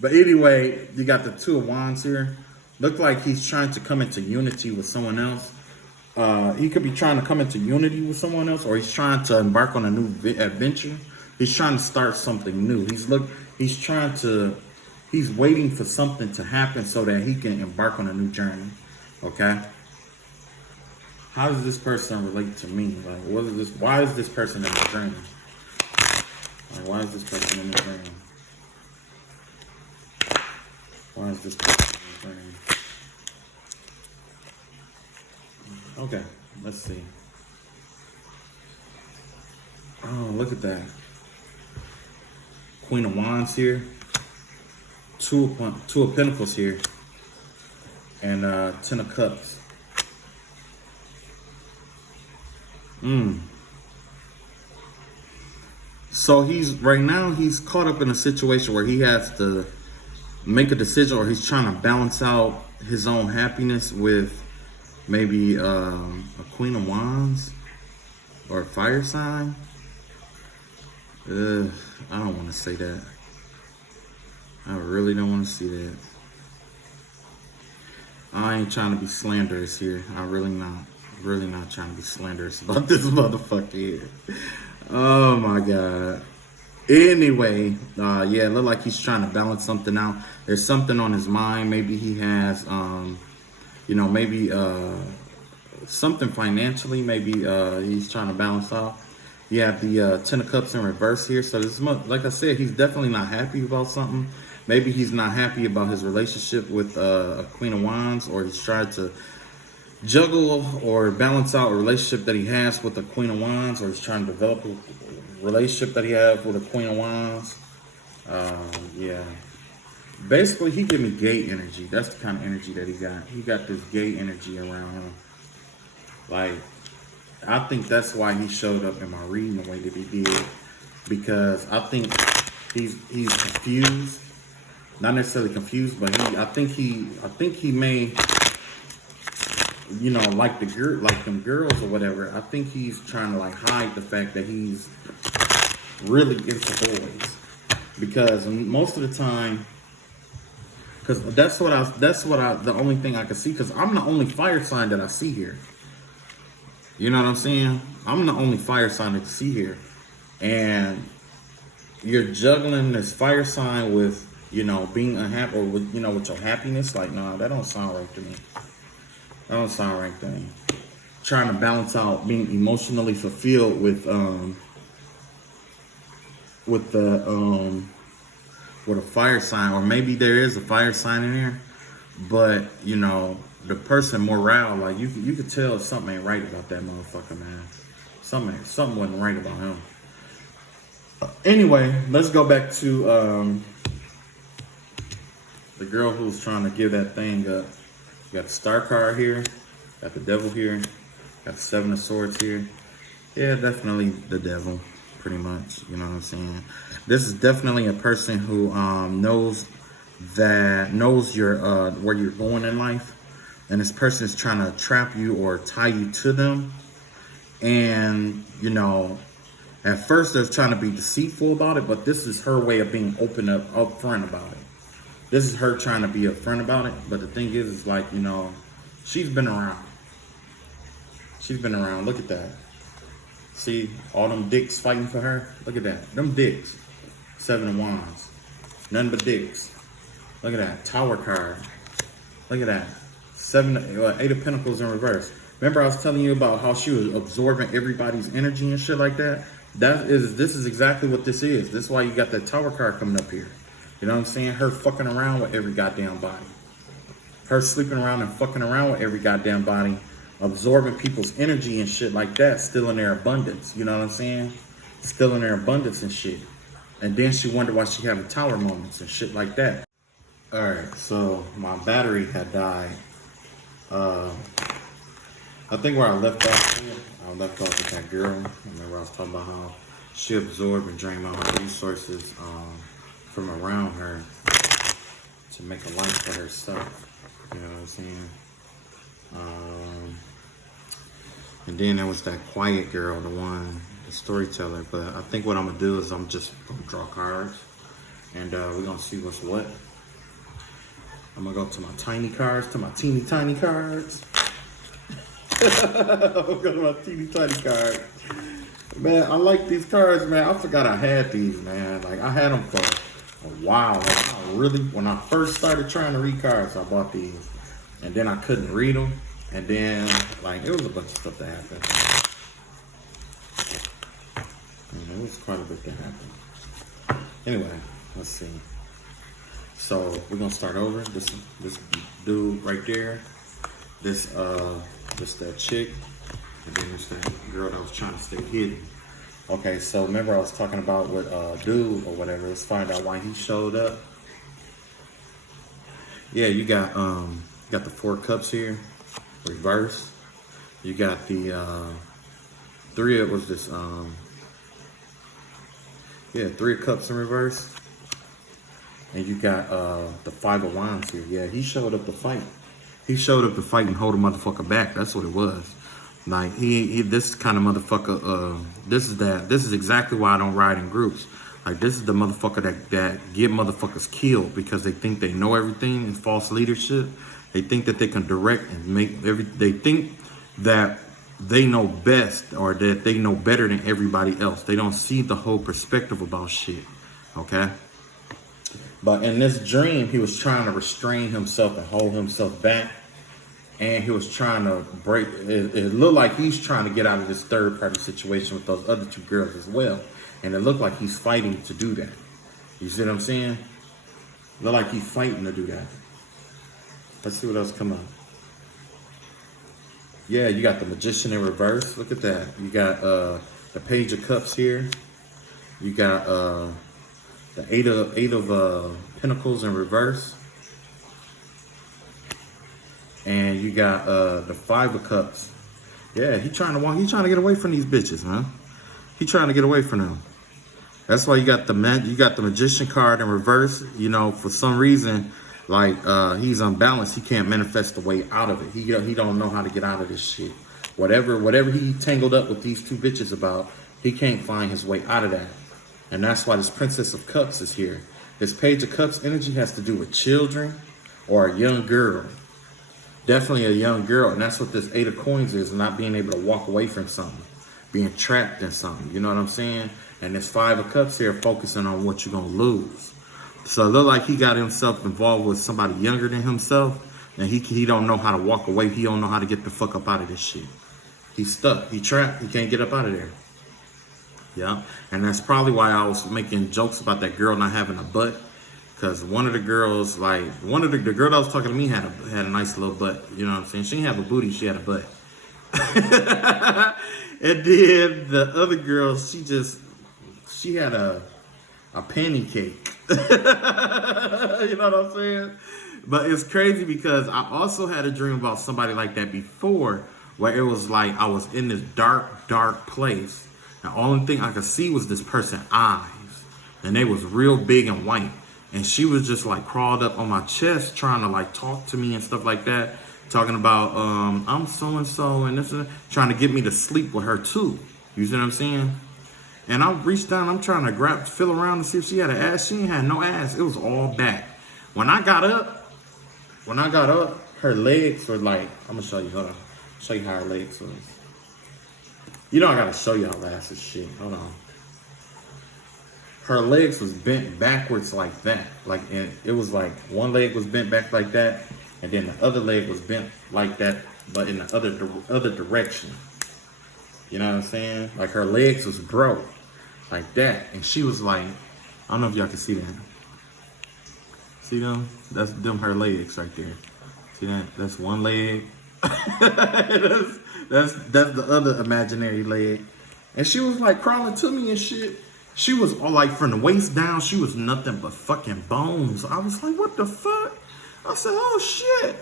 But anyway, you got the Two of Wands here. Look like he's trying to come into unity with someone else. He could be trying to come into unity with someone else, or he's trying to embark on a new adventure. He's trying to start something new. He's waiting for something to happen so that he can embark on a new journey. Okay? How does this person relate to me? Like, why is this person in the dream? Like, why is this person in the dream? Why is this person in the dream? Okay, let's see. Oh, look at that. Queen of Wands here. Two of Pentacles here. And 10 of Cups. So right now he's caught up in a situation where he has to make a decision, or he's trying to balance out his own happiness with maybe a Queen of Wands or a fire sign. I don't want to say that. I really don't want to see that. I ain't trying to be slanderous here. I really not trying to be slanderous about this motherfucker here. Oh my God. Anyway, yeah, it look like he's trying to balance something out. There's something on his mind. Maybe he has, you know, maybe something financially. Maybe he's trying to balance out. You have the 10 of Cups in reverse here. So this month, like I said, he's definitely not happy about something. Maybe he's not happy about his relationship with a Queen of Wands, or he's trying to juggle or balance out a relationship that he has with the Queen of Wands, or he's trying to develop a relationship that he has with a Queen of Wands. Yeah. Basically, he gave me gay energy. That's the kind of energy that he got. He got this gay energy around him. Like, I think that's why he showed up in my reading the way that he did, because I think he's confused. Not necessarily confused, but I think he may, you know, like them girls or whatever. I think he's trying to like hide the fact that he's really into boys, because most of the time, because that's the only thing I can see, because I'm the only fire sign that I see here. You know what I'm saying? I'm the only fire sign that I see here, and you're juggling this fire sign with, you know, being unhappy, or with, you know, with your happiness. Like, nah, that don't sound right to me. That don't sound right to me. Trying to balance out being emotionally fulfilled with a fire sign, or maybe there is a fire sign in there, but you know, the person morale, like you could tell something ain't right about that motherfucker, man. Something wasn't right about him. Anyway, let's go back to the girl who's trying to give that thing up. You got the star card here, got the devil here, got the 7 of swords here. Yeah, definitely the devil, pretty much. You know what I'm saying? This is definitely a person who knows your where you're going in life, and this person is trying to trap you or tie you to them. And you know, at first they're trying to be deceitful about it, but this is her way of being upfront about it. This is her trying to be upfront about it. But the thing is like, you know, she's been around. She's been around. Look at that. See all them dicks fighting for her? Look at that. Them dicks. 7 of Wands. Nothing but dicks. Look at that. Tower card. Look at that. 8 of Pentacles in reverse. Remember I was telling you about how she was absorbing everybody's energy and shit like that? This is exactly what this is. This is why you got that Tower card coming up here. You know what I'm saying? Her fucking around with every goddamn body. Her sleeping around and fucking around with every goddamn body. Absorbing people's energy and shit like that. Still in their abundance. You know what I'm saying? Still in their abundance and shit. And then she wondered why she having tower moments and shit like that. Alright, so my battery had died. I think where I left off with that girl. Remember I was talking about how she absorbed and drained all her resources from around her to make a life for herself. You know what I'm saying? And then there was that quiet girl, the storyteller. But I think what I'm gonna do is I'm just gonna draw cards, and we're gonna see what's what. I'm gonna go to my tiny cards, to my teeny tiny cards. I'm gonna go to my teeny tiny cards. Man, I like these cards, man. I forgot I had these, man. Like I had them for a while. Like, when I first started trying to read cards, I bought these, and then I couldn't read them, and then like it was a bunch of stuff that happened. And it was quite a bit that happened. Anyway, let's see. So we're gonna start over. This dude right there. This that chick, and then there's that girl that was trying to stay hidden. Okay, so remember I was talking about what dude or whatever. Let's find out why he showed up. Yeah, you got the 4 cups here, reverse. You got the 3 of cups in reverse. And you got the 5 of Wands here. Yeah, he showed up to fight. He showed up to fight and hold a motherfucker back. That's what it was. Like this kind of motherfucker. This is exactly why I don't ride in groups. Like this is the motherfucker that get motherfuckers killed because they think they know everything in false leadership. They think that they can direct and they think that they know best or that they know better than everybody else. They don't see the whole perspective about shit. Okay. But in this dream, he was trying to restrain himself and hold himself back. And he was trying to break. It looked like he's trying to get out of this third party situation with those other 2 girls as well. And it looked like he's fighting to do that. You see what I'm saying? It looked like he's fighting to do that. Let's see what else come up. Yeah, you got the Magician in reverse. Look at that. You got the Page of Cups here. You got the 8 of Pentacles in reverse. And you got the 5 of Cups. Yeah, he trying to get away from these bitches, man. He trying to get away from them. That's why you got the Magician card in reverse. You know, for some reason, like he's unbalanced. He can't manifest the way out of it. He don't know how to get out of this shit. Whatever he tangled up with these 2 bitches about, he can't find his way out of that. And that's why this Princess of Cups is here. This Page of Cups energy has to do with children or a young girl. Definitely a young girl. And that's what this 8 of Coins is, not being able to walk away from something. Being trapped in something. You know what I'm saying? And this 5 of Cups here focusing on what you're going to lose. So it looked like he got himself involved with somebody younger than himself. And he don't know how to walk away. He don't know how to get the fuck up out of this shit. He's stuck. He trapped. He can't get up out of there. Yeah, and that's probably why I was making jokes about that girl not having a butt, Cause one of the girls, like the girl that was talking to me had a nice little butt. You know what I'm saying? She didn't have a booty, she had a butt. And then the other girl, she had a penny cake. You know what I'm saying? But it's crazy because I also had a dream about somebody like that before, where it was like I was in this dark place. The only thing I could see was this person's eyes, and they was real big and white. And she was just like crawled up on my chest trying to like talk to me and stuff like that. Talking about, I'm so-and-so and this and that, trying to get me to sleep with her too. You see what I'm saying? And I reached down, I'm trying to feel around to see if she had an ass. She ain't had no ass. It was all back. When I got up, her legs were like, I'm gonna show you, hold on. Show you how her legs was. You know I gotta show y'all ass and shit. Hold on. Her legs was bent backwards like that. Like, and it was like one leg was bent back like that, and then the other leg was bent like that, but in the other direction. You know what I'm saying? Like her legs was broke like that, and she was like, I don't know if y'all can see that. See them? That's them her legs right there. See that? That's one leg. that's the other imaginary leg. And she was like crawling to me and shit. She was all like from the waist down, she was nothing but fucking bones. I was like, what the fuck? I said, oh shit.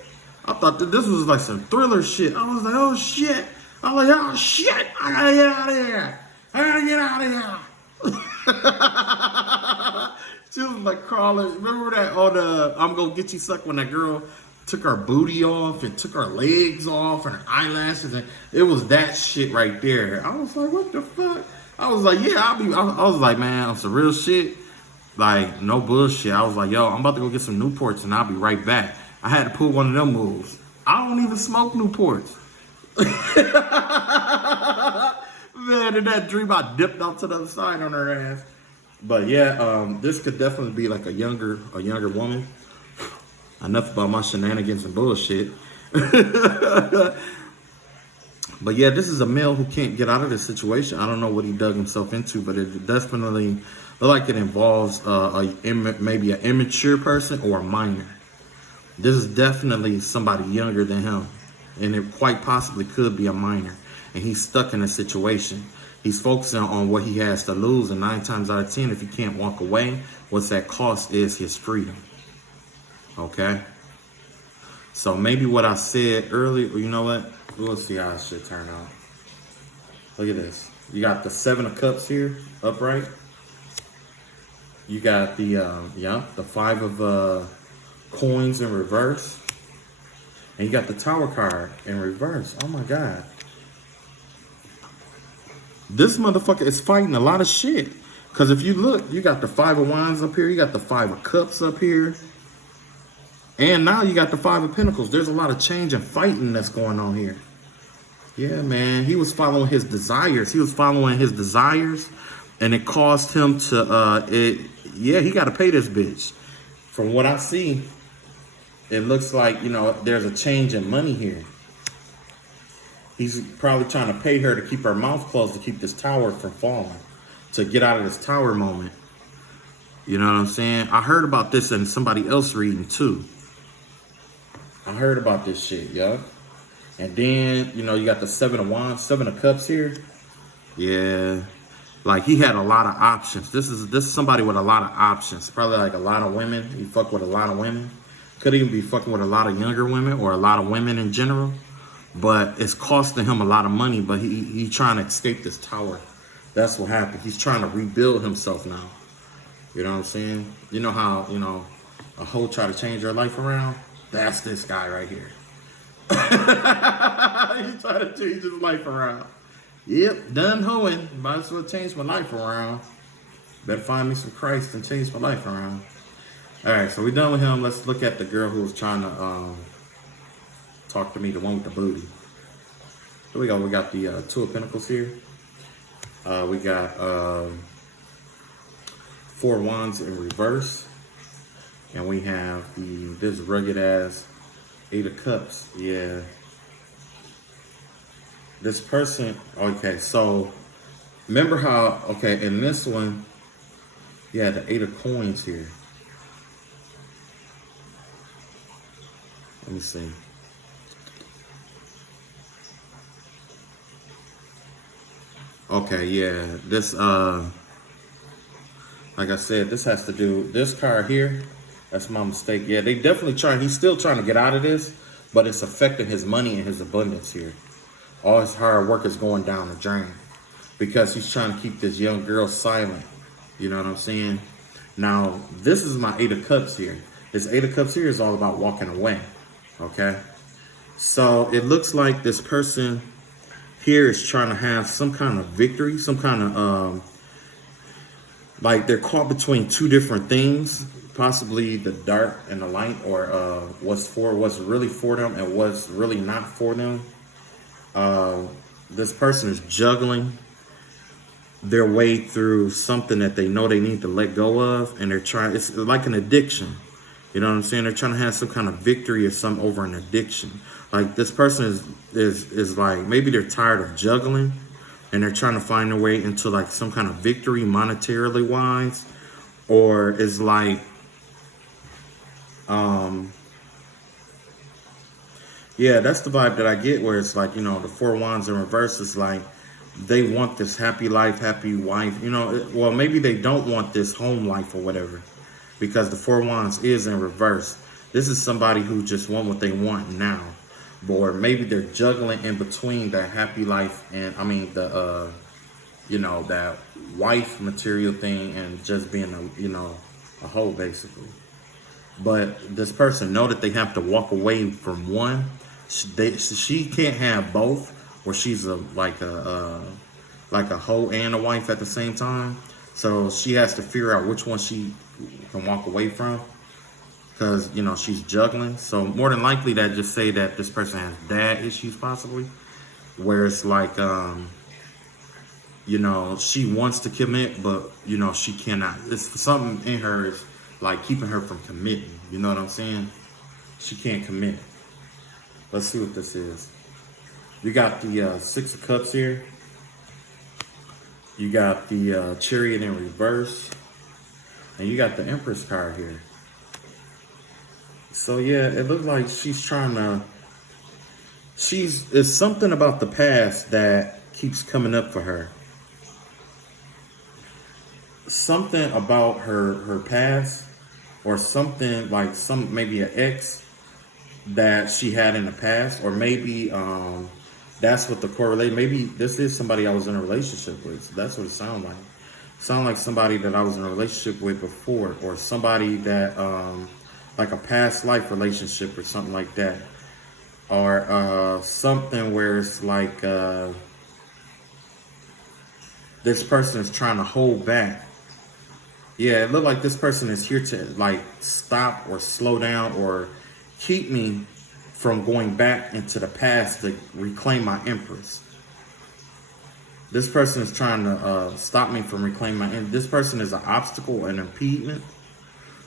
I thought that this was like some thriller shit. I was like, oh shit. I was like, oh shit. I gotta get out of here. I gotta get out of here. She was like crawling. Remember that on the I'm Gonna Get You Sucked when that girl took her booty off and took her legs off and her eyelashes, and it was that shit right there. I was like, what the fuck? I was like, yeah, I was like, man, on some real shit. Like, no bullshit. I was like, yo, I'm about to go get some Newports and I'll be right back. I had to pull one of them moves. I don't even smoke Newports. Man, in that dream, I dipped out to the other side on her ass. But yeah, this could definitely be like a younger woman. Enough about my shenanigans and bullshit. But yeah, this is a male who can't get out of this situation. I don't know what he dug himself into, but it definitely looks like it involves maybe an immature person or a minor. This is definitely somebody younger than him, and it quite possibly could be a minor. And he's stuck in a situation. He's focusing on what he has to lose, and 9 times out of 10, if he can't walk away, what's that cost is his freedom. Okay? So maybe what I said earlier, you know what? We'll see how it should turn out. Look at this. You got the 7 of Cups here, upright. You got the, the 5 of coins in reverse. And you got the Tower card in reverse. Oh my God. This motherfucker is fighting a lot of shit. Because if you look, you got the 5 of Wands up here. You got the 5 of Cups up here. And now you got the 5 of Pentacles. There's a lot of change and fighting that's going on here. Yeah, man. He was following his desires. And it caused him to, he got to pay this bitch. From what I see, it looks like, there's a change in money here. He's probably trying to pay her to keep her mouth closed to keep this tower from falling. To get out of this tower moment. You know what I'm saying? I heard about this in somebody else reading too. I heard about this shit, yo. And then, you got the 7 of Wands, 7 of Cups here. Yeah. Like, he had a lot of options. This is somebody with a lot of options. Probably like a lot of women. He fucked with a lot of women. Could even be fucking with a lot of younger women or a lot of women in general. But it's costing him a lot of money. But he trying to escape this tower. That's what happened. He's trying to rebuild himself now. You know what I'm saying? You know how, a hoe try to change her life around? That's this guy right here. He's trying to change his life around. Yep, done hoeing. Might as well change my life around. Better find me some Christ and change my life around. All right, so we're done with him. Let's look at the girl who was trying to talk to me, the one with the booty. Here we go. We got the 2 of Pentacles here. We got 4 Wands in reverse. And we have this rugged ass 8 of Cups. Yeah. This person, okay, so remember how, in this one, yeah, the 8 of Coins here. Let me see. Okay, yeah. This like I said, this has to do this card here. That's my mistake. Yeah, they definitely trying. He's still trying to get out of this, but it's affecting his money and his abundance here. All his hard work is going down the drain because he's trying to keep this young girl silent. You know what I'm saying? Now, this is my Eight of Cups here. This Eight of Cups here is all about walking away. Okay? So it looks like this person here is trying to have some kind of victory, some kind of like they're caught between two different things, possibly the dark and the light, or what's really for them and what's really not for them. This person is juggling their way through something that they know they need to let go of, and they're trying. It's like an addiction. You know what I'm saying? They're trying to have some kind of victory or something over an addiction. Like this person is like, maybe they're tired of juggling and they're trying to find their way into like some kind of victory monetarily wise, or is like yeah, that's the vibe that I get, where it's like, you know, the Four Wands in reverse is like they want this happy life, happy wife, you know. Well, maybe they don't want this home life or whatever, because the Four Wands is in reverse. This is somebody who just want what they want now, or maybe they're juggling in between that happy life and the you know, that wife material thing and just being a, you know, a hoe basically. But this person know that they have to walk away from one. She can't have both, where she's like a hoe and a wife at the same time. So she has to figure out which one she can walk away from, because, you know, she's juggling. So more than likely that just say that this person has dad issues possibly, where it's like you know, she wants to commit, but, you know, she cannot. It's something in her is like keeping her from committing. You know what I'm saying? She can't commit. Let's see what this is. You got the Six of Cups here. You got the Chariot in reverse. And you got the Empress card here. So yeah, it looks like she's trying to, it's something about the past that keeps coming up for her. Something about her past, or something like maybe an ex that she had in the past, or maybe that's what the correlate. Maybe this is somebody I was in a relationship with. So that's what it sounds like. Sound like somebody that I was in a relationship with before, or somebody that like a past life relationship or something like that, or something where it's like this person is trying to hold back. Yeah, it looked like this person is here to like stop or slow down or keep me from going back into the past to reclaim my Empress. This person is trying to stop me from reclaiming my Empress. This person is an obstacle, an impediment,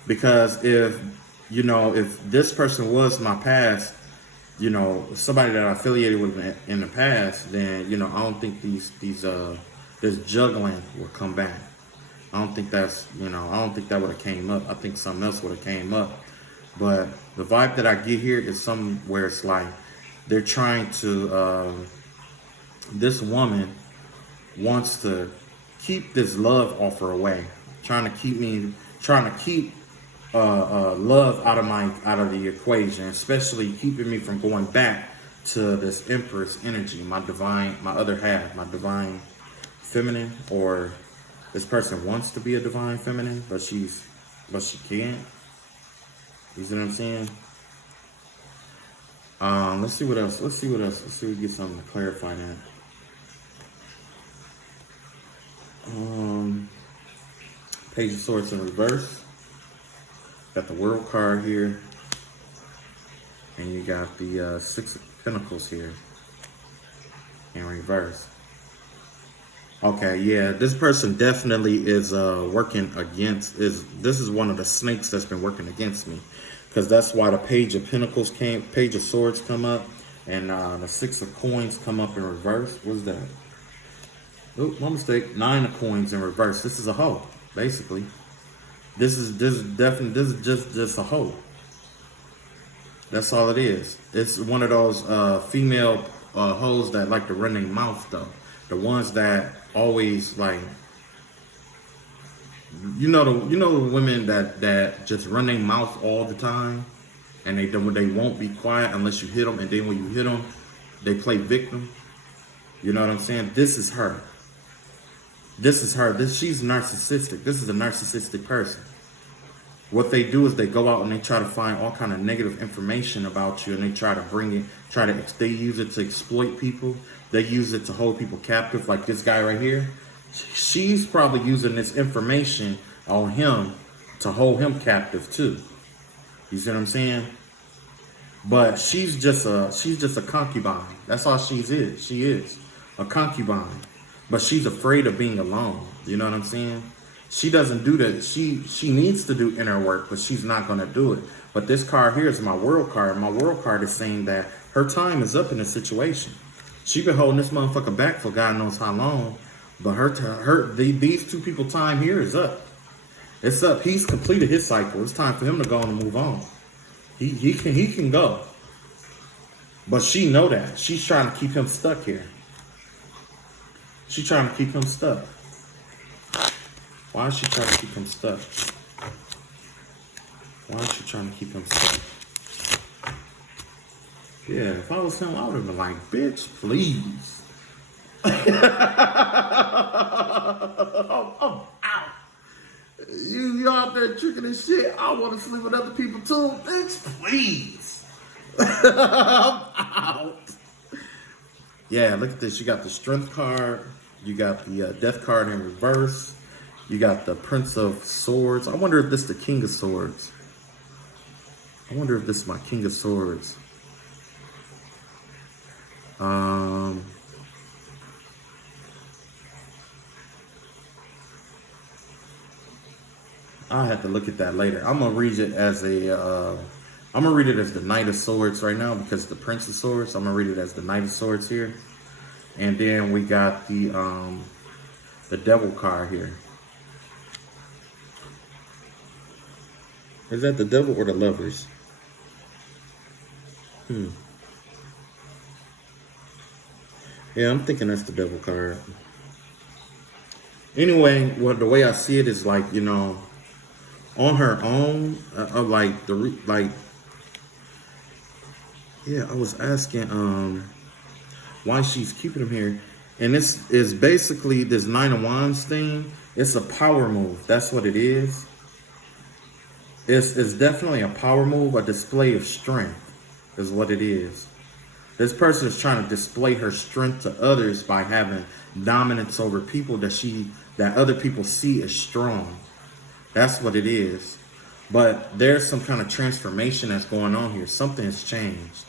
because if this person was my past, you know, somebody that I affiliated with in the past, then, you know, I don't think this juggling will come back. I don't think that's, you know, I don't think that would have came up. I think something else would have came up. But the vibe that I get here is somewhere it's like they're trying to, this woman wants to keep this love offer away, trying to keep love out of the equation, especially keeping me from going back to this Empress energy, my other half, my divine feminine, or this person wants to be a divine feminine, but she can't. You see what I'm saying? Let's see what else. Let's see if we get something to clarify that. Page of Swords in reverse. Got the World card here. And you got the Six of Pentacles here in reverse. Okay, yeah, this person definitely is working against, this is one of the snakes that's been working against me, because that's why the Page of Pentacles Page of Swords come up, and the Six of Coins come up in reverse. What's that? Oh, my mistake. Nine of Coins in reverse. This is a hoe, basically. This is just a hoe. That's all it is. It's one of those female hoes that like to run their mouth though. The ones that always like, the women that just run their mouth all the time, and they won't be quiet unless you hit them, and then when you hit them, they play victim. You know what I'm saying? This is her. This is her. She's narcissistic. This is a narcissistic person. What they do is they go out and they try to find all kind of negative information about you, and they try to they use it to exploit people. They use it to hold people captive, like this guy right here. She's probably using this information on him to hold him captive too. You see what I'm saying? But she's just a concubine. That's all she is. She is a concubine. But she's afraid of being alone. You know what I'm saying? She doesn't do that. She needs to do inner work, but she's not going to do it. But this card here is my world card. My world card is saying that her time is up in the situation. She been holding this motherfucker back for God knows how long. But these two people time here is up. It's up. He's completed his cycle. It's time for him to go on and move on. He can go. But she know that. She's trying to keep him stuck here. She's trying to keep him stuck. Why is she trying to keep him stuck? Why is she trying to keep him stuck? Yeah, if I was him, I would have been like, bitch, please. I'm out. You out there tricking and shit. I want to sleep with other people too. Bitch, please. I'm out. Yeah, look at this. You got the strength card. You got the death card in reverse. You got the Prince of Swords. I wonder if this is the King of Swords. I wonder if this is my King of Swords. I'll have to look at that later. I'm gonna read it as I'm gonna read it as the Knight of Swords right now because the Prince of Swords. I'm gonna read it as the Knight of Swords here, and then we got the Devil card here. Is that the Devil or the Lovers? Yeah, I'm thinking that's the Devil card. Anyway, the way I see it is like, on her own, yeah, I was asking why she's keeping him here, and this is basically this Nine of Wands thing. It's a power move. That's what it is. It's definitely a power move, a display of strength is what it is. This person is trying to display her strength to others by having dominance over people that other people see as strong. That's what it is. But there's some kind of transformation that's going on here. Something has changed.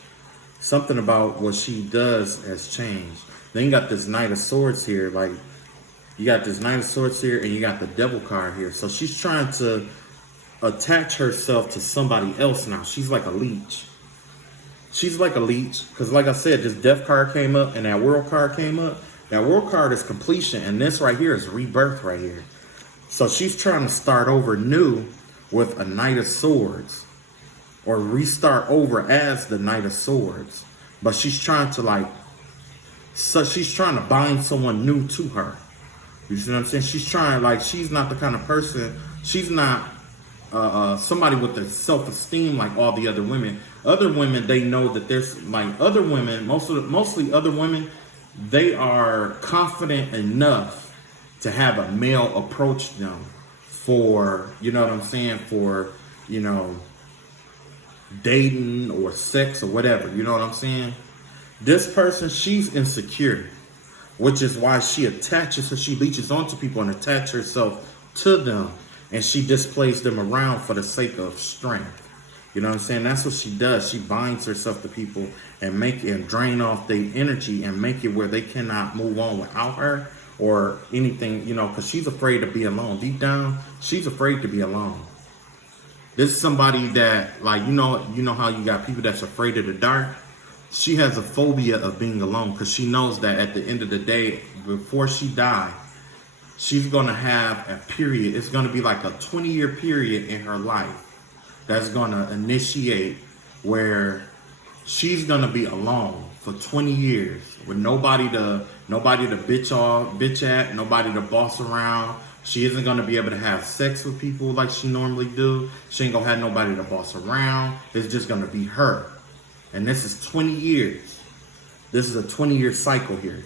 Something about what she does has changed. Then you got this Knight of Swords here. Like, you got this Knight of Swords here, and you got the Devil card here. So she's trying to attach herself to somebody else now. She's like a leech. She's like a leech. Because like I said, this Death card came up, and that World card came up. That World card is completion, and this right here is rebirth right here. So she's trying to start over new with a Knight of Swords, or restart over as the Knight of Swords. But she's trying to she's trying to bind someone new to her. You see what I'm saying? She's trying, she's not the kind of person, she's not somebody with the self-esteem like all the other women. Other women, they know that there's other women, mostly other women, they are confident enough to have a male approach them for, you know what I'm saying, for, dating or sex or whatever, you know what I'm saying? This person, she's insecure, which is why she leeches onto people and attaches herself to them, and she displays them around for the sake of strength. You know what I'm saying? That's what she does. She binds herself to people and drain off their energy and make it where they cannot move on without her or anything, because she's afraid to be alone. Deep down, she's afraid to be alone. This is somebody that, you know how you got people that's afraid of the dark? She has a phobia of being alone because she knows that at the end of the day, before she dies, she's going to have a period. It's going to be like a 20-year period in her life that's going to initiate where she's gonna be alone for 20 years with nobody to bitch at, nobody to boss around. She isn't gonna be able to have sex with people like she normally do. She ain't gonna have nobody to boss around. It's just gonna be her. And this is 20 years. This is a 20-year cycle here.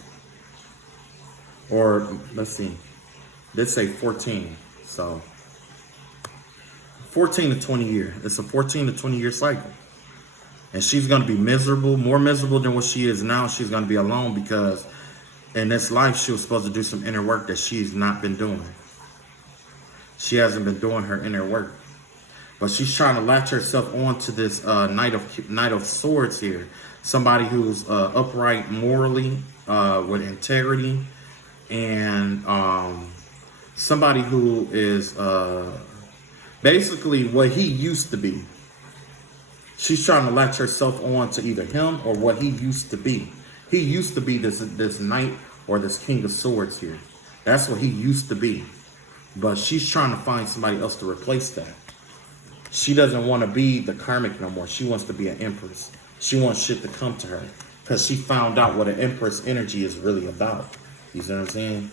Or let's see. Let's say 14. So 14 to 20 year. It's a 14 to 20 year cycle. And she's going to be miserable, more miserable than what she is now. She's going to be alone because in this life, she was supposed to do some inner work that she's not been doing. She hasn't been doing her inner work. But she's trying to latch herself onto this Knight of Swords here. Somebody who's upright morally, with integrity, and somebody who is basically what he used to be. She's trying to latch herself on to either him or what he used to be. He used to be this knight or this king of swords here. That's what he used to be. But she's trying to find somebody else to replace that. She doesn't want to be the karmic no more. She wants to be an empress. She wants shit to come to her because she found out what an empress energy is really about. You see what I'm saying?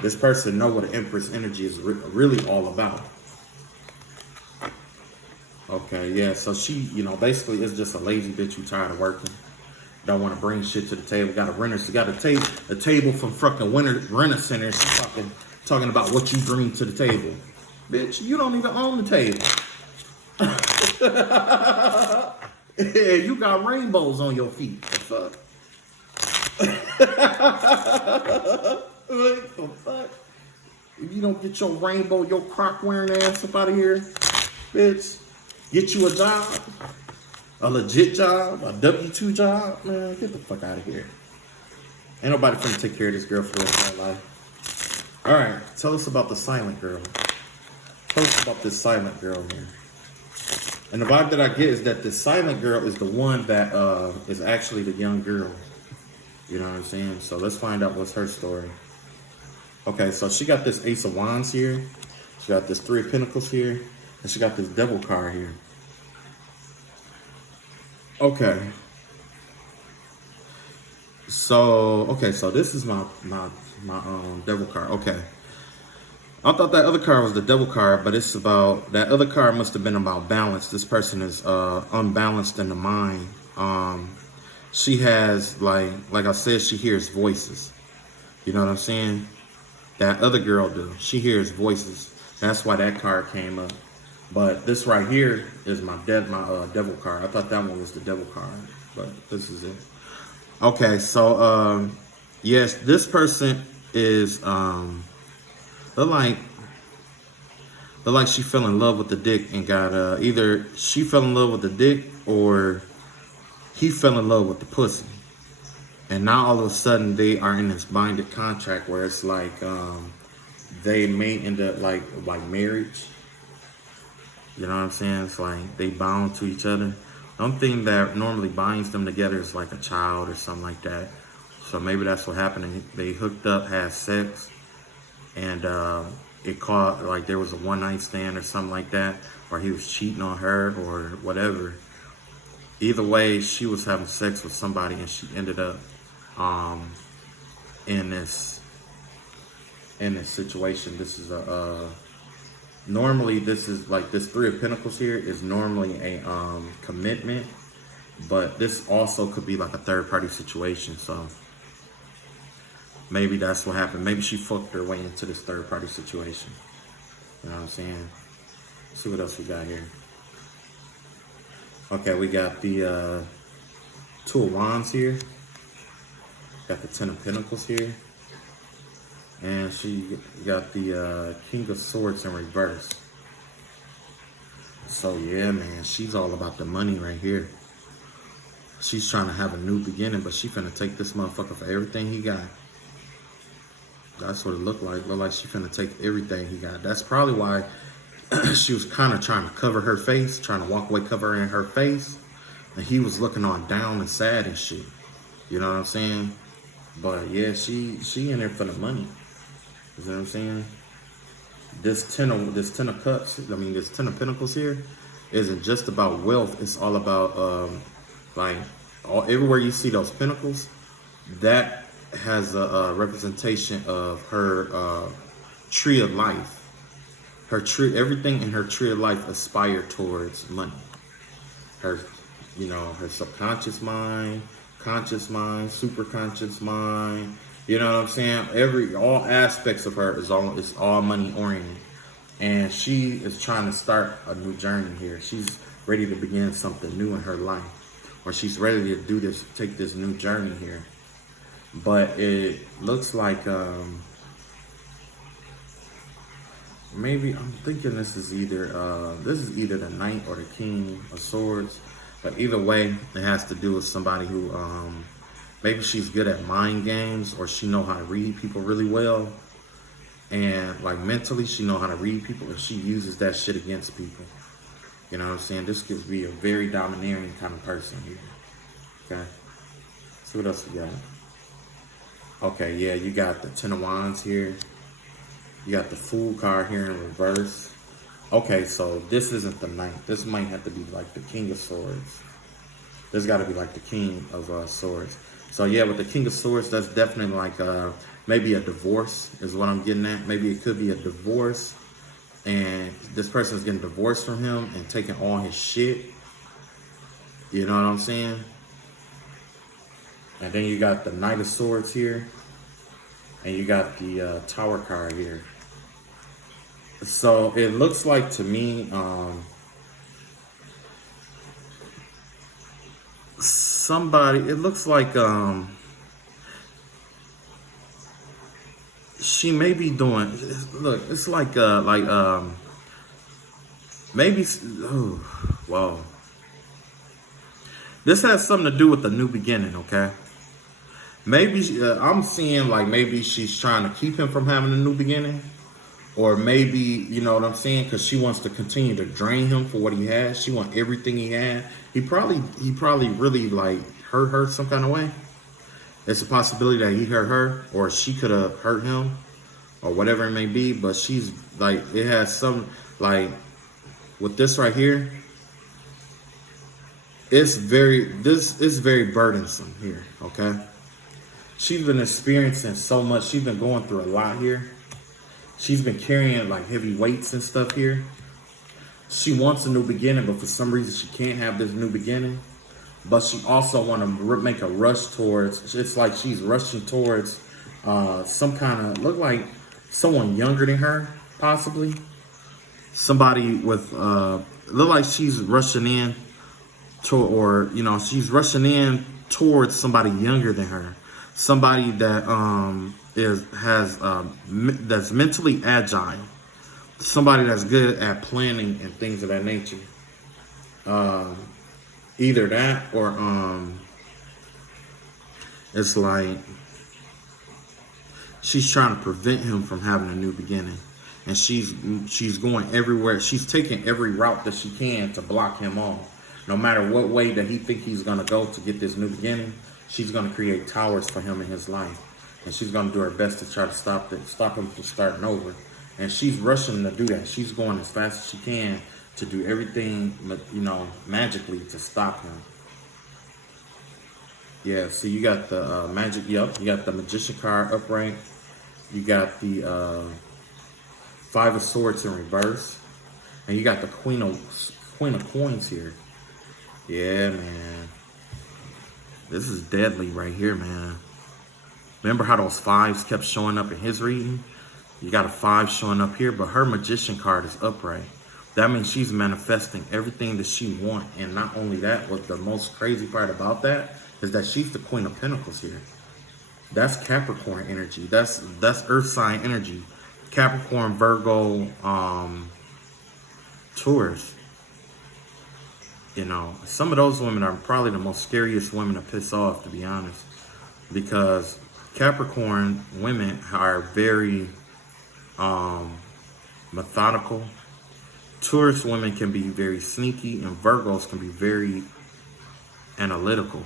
This person know what an empress energy is really all about. Okay, yeah, so she, you know, basically is just a lazy bitch who tired of working. Don't want to bring shit to the table. Got a renter. She got a table from fucking renter center. She's talking about what you bring to the table. Bitch, you don't even own the table. Yeah, you got rainbows on your feet. The fuck? What the fuck? If you don't get your rainbow, your croc wearing ass up out of here, bitch. Get you a job, a legit job, a W-2 job, man. Get the fuck out of here. Ain't nobody finna take care of this girl for the rest of her life. All right, tell us about the silent girl. Tell us about this silent girl here. And the vibe that I get is that this silent girl is the one that is actually the young girl. You know what I'm saying? So let's find out what's her story. Okay, so she got this Ace of Wands here. She got this Three of Pentacles here. And she got this Devil card here. Okay. So this is my Devil card. Okay. I thought that other card was the Devil card, but it's about, that other card must have been about balance. This person is unbalanced in the mind. She has, like I said, she hears voices. You know what I'm saying? That other girl do. She hears voices. That's why that card came up. But this right here is my Devil card. I thought that one was the Devil card, but this is it. Okay, so yes, this person is they're like she fell in love with the dick and got either she fell in love with the dick or he fell in love with the pussy. And now all of a sudden they are in this binded contract where it's like they may end up like marriage. You know what I'm saying? It's like they bound to each other. The only thing that normally binds them together is like a child or something like that. So maybe that's what happened. They hooked up, had sex, and it caught, like there was a one-night stand or something like that, or he was cheating on her or whatever. Either way, she was having sex with somebody and she ended up in this situation. This is normally this is like this Three of Pentacles here is normally a commitment, but this also could be like a third party situation. So maybe that's what happened. Maybe she fucked her way into this third party situation. You know what I'm saying? Let's see what else we got here. Okay, we got the Two of Wands here. Got the Ten of Pentacles here. And she got the King of Swords in reverse. So yeah, man, she's all about the money right here. She's trying to have a new beginning, but she finna take this motherfucker for everything he got. That's what it looked like. Looked like she finna take everything he got. That's probably why she was kind of trying to cover her face, trying to walk away covering her face. And he was looking all down and sad and shit. You know what I'm saying? But yeah, she in there for the money. You know what I'm saying? This ten of Cups, I mean this Ten of Pentacles here, isn't just about wealth. It's all about like everywhere you see those pinnacles, that has a representation of her tree of life. Her tree, everything in her tree of life aspire towards money. Her, you know, her subconscious mind, conscious mind, super conscious mind. You know what I'm saying? All aspects of her is all money oriented, and she is trying to start a new journey here. She's ready to begin something new in her life, or she's ready to take this new journey here. But it looks like maybe I'm thinking this is either the Knight or the King of Swords. But either way, it has to do with somebody who maybe she's good at mind games, or she know how to read people really well, and like mentally she know how to read people, and she uses that shit against people. You know what I'm saying? This could be a very domineering kind of person here. Okay. So what else we got? Okay, yeah, you got the Ten of Wands here. You got the Fool card here in reverse. Okay, so this isn't the Knight. This might have to be like the King of Swords. There's got to be like the King of Swords. So yeah, with the King of Swords, that's definitely like maybe a divorce is what I'm getting at. Maybe it could be a divorce, and this person is getting divorced from him and taking all his shit. You know what I'm saying? And then you got the Knight of Swords here, and you got the Tower card here. So it looks like to me, it looks like she may be doing, look, it's like maybe, oh, wow. This has something to do with the new beginning, okay? Maybe, I'm seeing like maybe she's trying to keep him from having a new beginning. Or maybe, you know what I'm saying? Because she wants to continue to drain him for what he has. She wants everything he had. He probably really like hurt her some kind of way. It's a possibility that he hurt her, or she could have hurt him, or whatever it may be. But she's like, it has some, like, with this right here, this is very burdensome here, okay? She's been experiencing so much. She's been going through a lot here. She's been carrying like heavy weights and stuff here. She wants a new beginning, but for some reason she can't have this new beginning. But she also want to make a rush towards, it's like she's rushing towards some kind of, look like someone younger than her, possibly. Somebody with, look like she's rushing in to, or, you know, she's rushing in towards somebody younger than her. Somebody that that's mentally agile, somebody that's good at planning and things of that nature. Either that, or it's like she's trying to prevent him from having a new beginning, and she's going everywhere. She's taking every route that she can to block him off. No matter what way that he think he's gonna go to get this new beginning, she's gonna create towers for him in his life. And she's going to do her best to try to stop him from starting over. And she's rushing to do that. She's going as fast as she can to do everything, you know, magically to stop him. Yeah, so you got the magic, yep. You got the Magician card upright. You got the Five of Swords in reverse. And you got the Queen of Coins here. Yeah, man. This is deadly right here, man. Remember how those fives kept showing up in his reading? You got a 5 showing up here, but her Magician card is upright. That means she's manifesting everything that she wants. And not only that, what the most crazy part about that is that she's the Queen of Pentacles here. That's Capricorn energy. That's Earth sign energy. Capricorn, Virgo, Taurus. You know, some of those women are probably the most scariest women to piss off, to be honest. Because Capricorn women are very methodical. Taurus women can be very sneaky, and Virgos can be very analytical.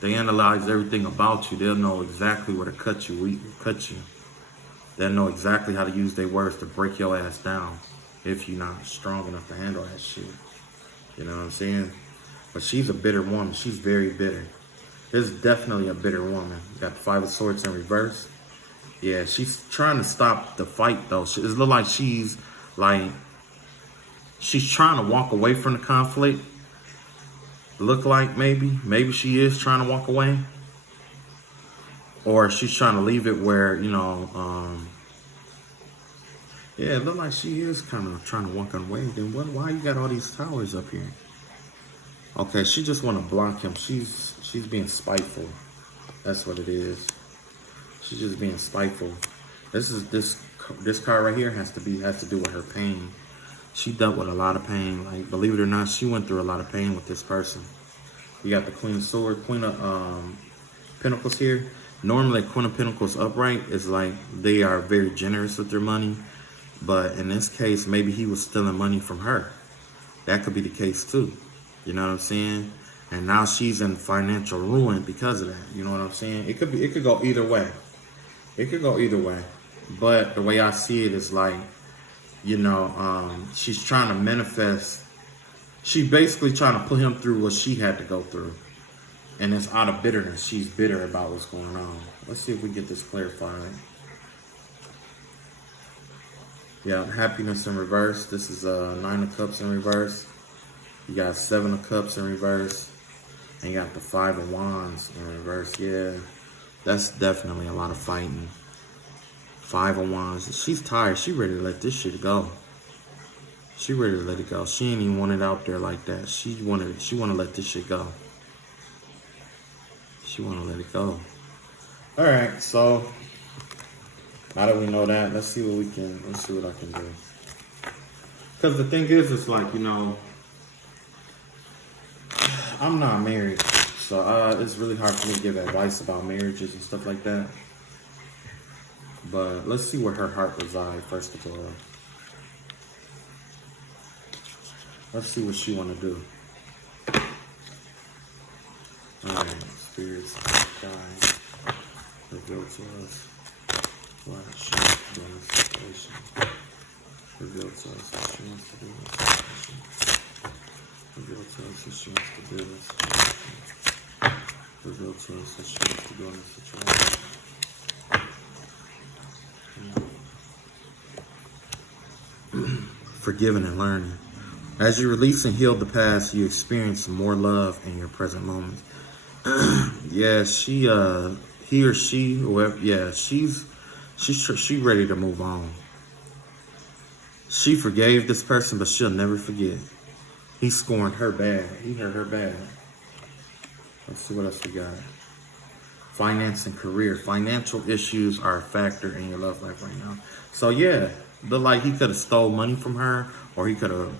They analyze everything about you. They'll know exactly where to cut you. They'll know exactly how to use their words to break your ass down if you're not strong enough to handle that shit. You know what I'm saying? But she's a bitter woman. She's very bitter. This is definitely a bitter woman. Got the Five of Swords in reverse. Yeah, she's trying to stop the fight though. It looks like she's trying to walk away from the conflict. Look like maybe she is trying to walk away, or she's trying to leave it where yeah, it look like she is kind of trying to walk away. Then why you got all these towers up here? Okay, she just want to block him. She's being spiteful. That's what it is. She's just being spiteful. This card right here has to do with her pain. She dealt with a lot of pain. Like, believe it or not, she went through a lot of pain with this person. You got the Queen of Swords, Queen of Pentacles here. Normally, Queen of Pentacles upright is like they are very generous with their money. But in this case, maybe he was stealing money from her. That could be the case too. You know what I'm saying? And now she's in financial ruin because of that. You know what I'm saying? It could go either way. It could go either way. But the way I see it is like, she's trying to manifest. She's basically trying to put him through what she had to go through. And it's out of bitterness. She's bitter about what's going on. Let's see if we get this clarified. Yeah, happiness in reverse. This is Nine of Cups in reverse. You got Seven of Cups in reverse. And you got the Five of Wands in reverse. Yeah, that's definitely a lot of fighting. Five of Wands. She's tired. She ready to let this shit go. She ready to let it go. She ain't even want it out there like that. She want to let this shit go. She want to let it go. All right, so now that we know that, let's see what I can do. Because the thing is, it's like, I'm not married, so it's really hard for me to give advice about marriages and stuff like that. But let's see where her heart resides, first of all. Let's see what she want to do. Alright, spirits, guide, reveal to us what she wants to do in this situation. Reveal to us what she wants to do in this situation. Reveal to us what she wants to do in this situation. Reveal to us what she wants to do in this situation. Forgiving and learning. As you release and heal the past, you experience more love in your present moments. Yeah, he or she, whoever, yeah, she's ready to move on. She forgave this person, but she'll never forget. He scorned her bad. He hurt her bad. Let's see what else we got. Finance and career. Financial issues are a factor in your love life right now. So yeah, like he could have stole money from her, or he could have,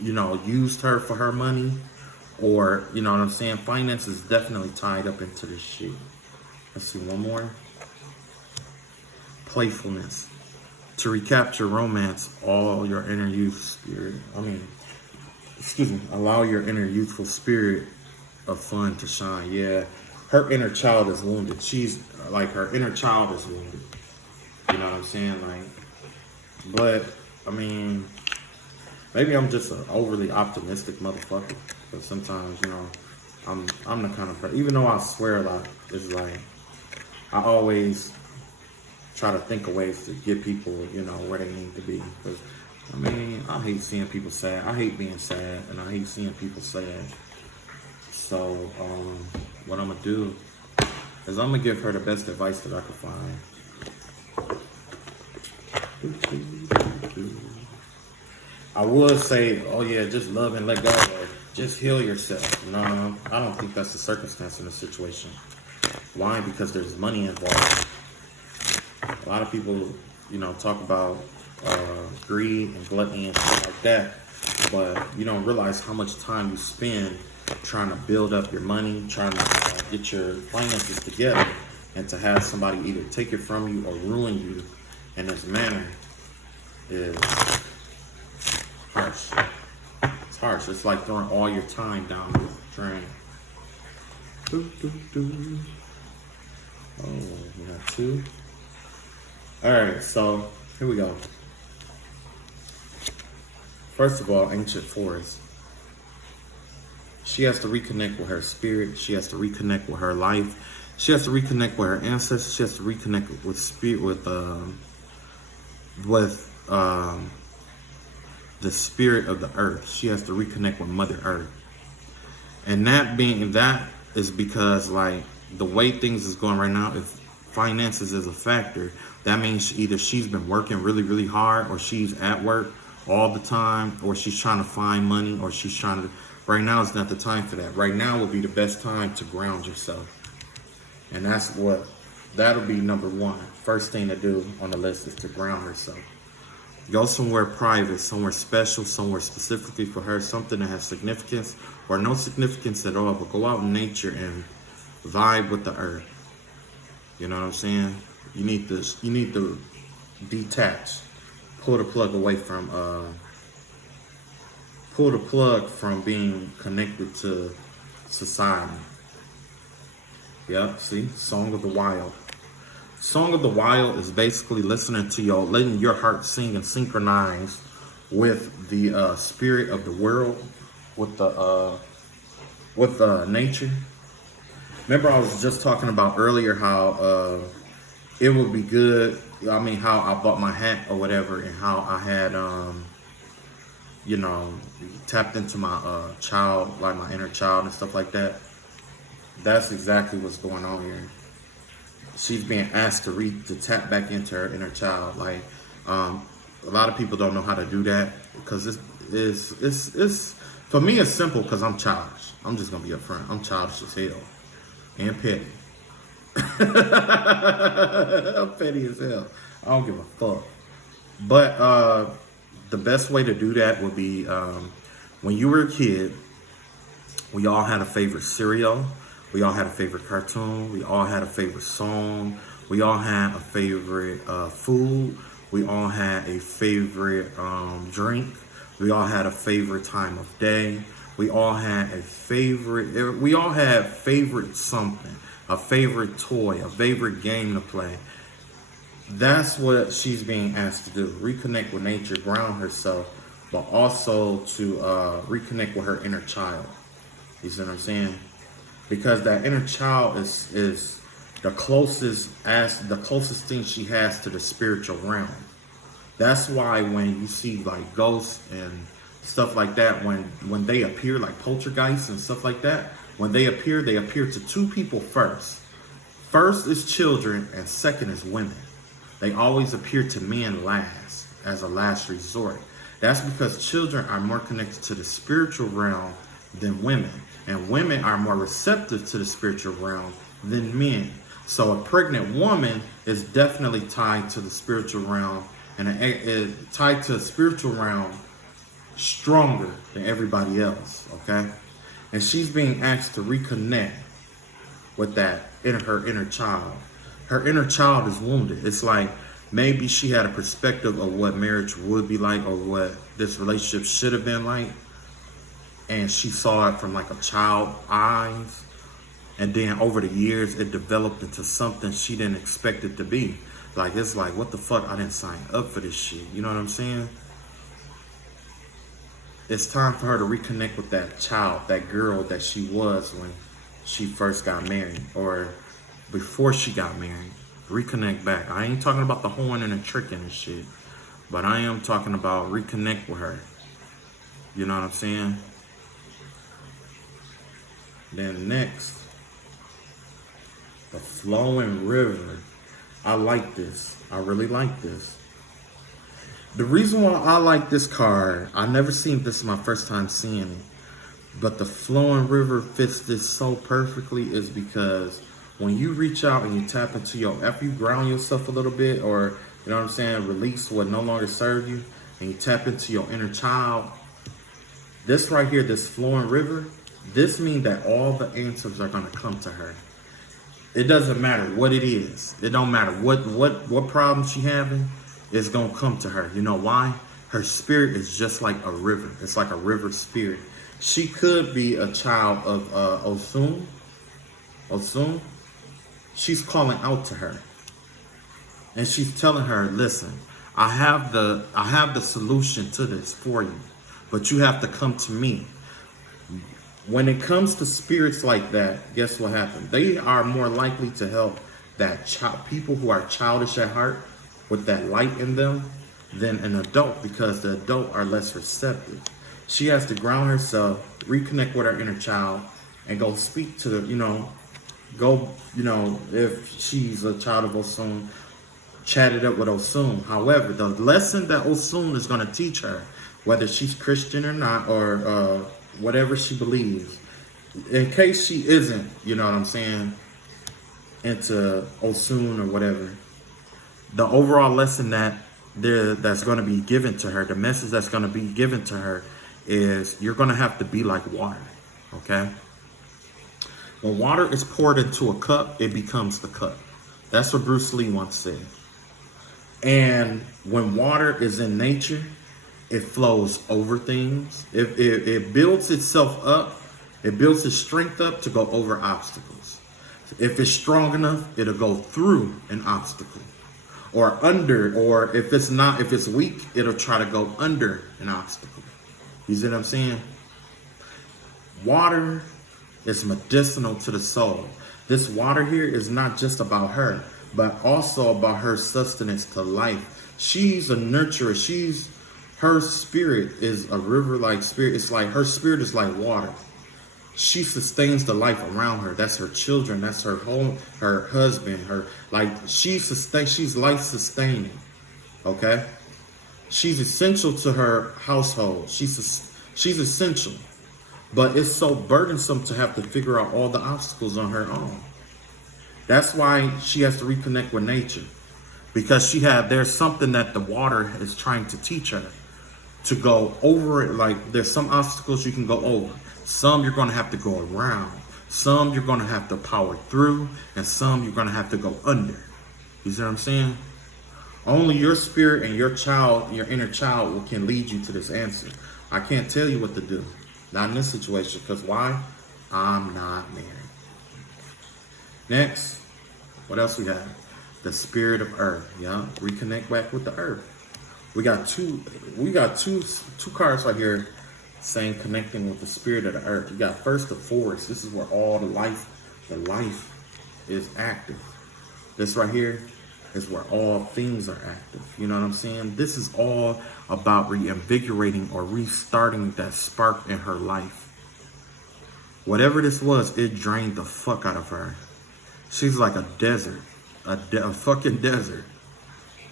used her for her money, or, you know what I'm saying? Finance is definitely tied up into this shit. Let's see, one more. Playfulness. To recapture romance, all your inner youth spirit. Allow your inner youthful spirit of fun to shine. Yeah, her inner child is wounded. She's like, her inner child is wounded. You know what I'm saying? Like, but maybe I'm just an overly optimistic motherfucker. But sometimes, I'm the kind of person, even though I swear a lot, it's like, I always try to think of ways to get people, where they need to be. Because, I hate seeing people sad. I hate being sad, and I hate seeing people sad. So, what I'm going to do is I'm going to give her the best advice that I can find. I would say, oh yeah, just love and let go, or just heal yourself. No, I don't think that's the circumstance in this situation. Why? Because there's money involved. A lot of people, talk about greed and gluttony and stuff like that, but you don't realize how much time you spend trying to build up your money, trying to get your finances together, and to have somebody either take it from you or ruin you in this manner is harsh. It's harsh. It's like throwing all your time down the drain. Oh, we got two. Alright, so here we go. First of all, ancient forest. She has to reconnect with her spirit. She has to reconnect with her life. She has to reconnect with her ancestors. She has to reconnect with spirit, with the spirit of the earth. She has to reconnect with Mother Earth. And that is because, like, the way things is going right now, if finances is a factor, that means either she's been working really, really hard, or she's at work all the time, or she's trying to find money, or she's trying to. Right now is not the time for that. Right now would be the best time to ground yourself. And that'll be number one. First thing to do on the list is to ground herself. Go somewhere private, somewhere special, somewhere specifically for her, something that has significance or no significance at all, but go out in nature and vibe with the earth. You know what I'm saying? You need to detach. Pull the plug from being connected to society. Yep, see? Song of the Wild. Song of the Wild is basically letting your heart sing and synchronize with the spirit of the world, with nature. Remember, I was just talking about earlier how it would be good. I mean, how I bought my hat or whatever, and how I had tapped into my child, like my inner child and stuff like that. That's exactly what's going on here. She's being asked to tap back into her inner child. Like, a lot of people don't know how to do that, because it's for me it's simple, because I'm childish. I'm just gonna be upfront. I'm childish as hell and petty. I'm petty as hell. I don't give a fuck. But the best way to do that would be when you were a kid. We all had a favorite cereal. We all had a favorite cartoon. We all had a favorite song. We all had a favorite food. We all had a favorite drink. We all had a favorite time of day. We all had favorite something, a favorite toy, a favorite game to play. That's what she's being asked to do. Reconnect with nature, ground herself, but also to reconnect with her inner child. You see what I'm saying? Because that inner child is the closest thing she has to the spiritual realm. That's why when you see like ghosts and stuff like that, when they appear, like poltergeists and stuff like that, when they appear to two people first. First is children, and second is women. They always appear to men last, as a last resort. That's because children are more connected to the spiritual realm than women. And women are more receptive to the spiritual realm than men. So a pregnant woman is definitely tied to the spiritual realm, and tied to the spiritual realm stronger than everybody else, okay? And she's being asked to reconnect with her inner child. Her inner child is wounded. It's like maybe she had a perspective of what marriage would be like, or what this relationship should have been like, and she saw it from like a child's eyes, and then over the years it developed into something she didn't expect it to be. Like, it's like, what the fuck, I didn't sign up for this shit. You know what I'm saying? It's time for her to reconnect with that child, that girl that she was when she first got married, or before she got married. Reconnect back. I ain't talking about the horn and the tricking and shit, but I am talking about reconnect with her. You know what I'm saying? Then next, the flowing river. I like this. I really like this. The reason why I like this card, I never seen this, is my first time seeing it, but the flowing river fits this so perfectly, is because when you reach out and you tap into after you ground yourself a little bit, or, you know what I'm saying, release what no longer serves you, and you tap into your inner child, this right here, this flowing river, this means that all the answers are going to come to her. It doesn't matter what it is. It don't matter what problem she having, it's going to come to her. You know why? Her spirit is just like a river. It's like a river spirit. She could be a child of Osun. Osun. She's calling out to her, and she's telling her, listen, I have the solution to this for you, but you have to come to me. When it comes to spirits like that, guess what happens? They are more likely to help that child, people who are childish at heart with that light in them than an adult, because the adult are less receptive. She has to ground herself, reconnect with her inner child, and go speak to the, if she's a child of Osun, chat it up with Osun. However, the lesson that Osun is going to teach her, whether she's Christian or not, or whatever she believes, in case she isn't, you know what I'm saying, into Osun or whatever, the overall lesson that's going to be given to her, the message that's going to be given to her is you're going to have to be like water, okay? When water is poured into a cup, it becomes the cup. That's what Bruce Lee once said. And when water is in nature, it flows over things. It builds itself up. It builds its strength up to go over obstacles. If it's strong enough, it'll go through an obstacle. Or under, or if it's weak, it'll try to go under an obstacle. You see what I'm saying? Water is medicinal to the soul. This water here is not just about her, but also about her sustenance to life. She's a nurturer. Her spirit is a river-like spirit. It's like her spirit is like water. She sustains the life around her. That's her children. That's her home, her husband. She's life sustaining. Okay, she's essential to her household. She's essential, but it's so burdensome to have to figure out all the obstacles on her own. That's why she has to reconnect with nature, because there's something that the water is trying to teach her to go over it. Like there's some obstacles you can go over. Some you're going to have to go around. Some you're going to have to power through, and some you're going to have to go under. You see what I'm saying? Only your spirit and your child, your inner child, can lead you to this answer. I can't tell you what to do. Not in this situation, because why? I'm not married. Next, what else we have? The spirit of earth. Yeah, reconnect back with the earth. We got two cards right here saying connecting with the spirit of the earth. You got first the forest. This is where all the life is active. This right here is where all things are active. You know what I'm saying? This is all about reinvigorating or restarting that spark in her life. Whatever this was, it drained the fuck out of her. She's like a desert, a fucking desert.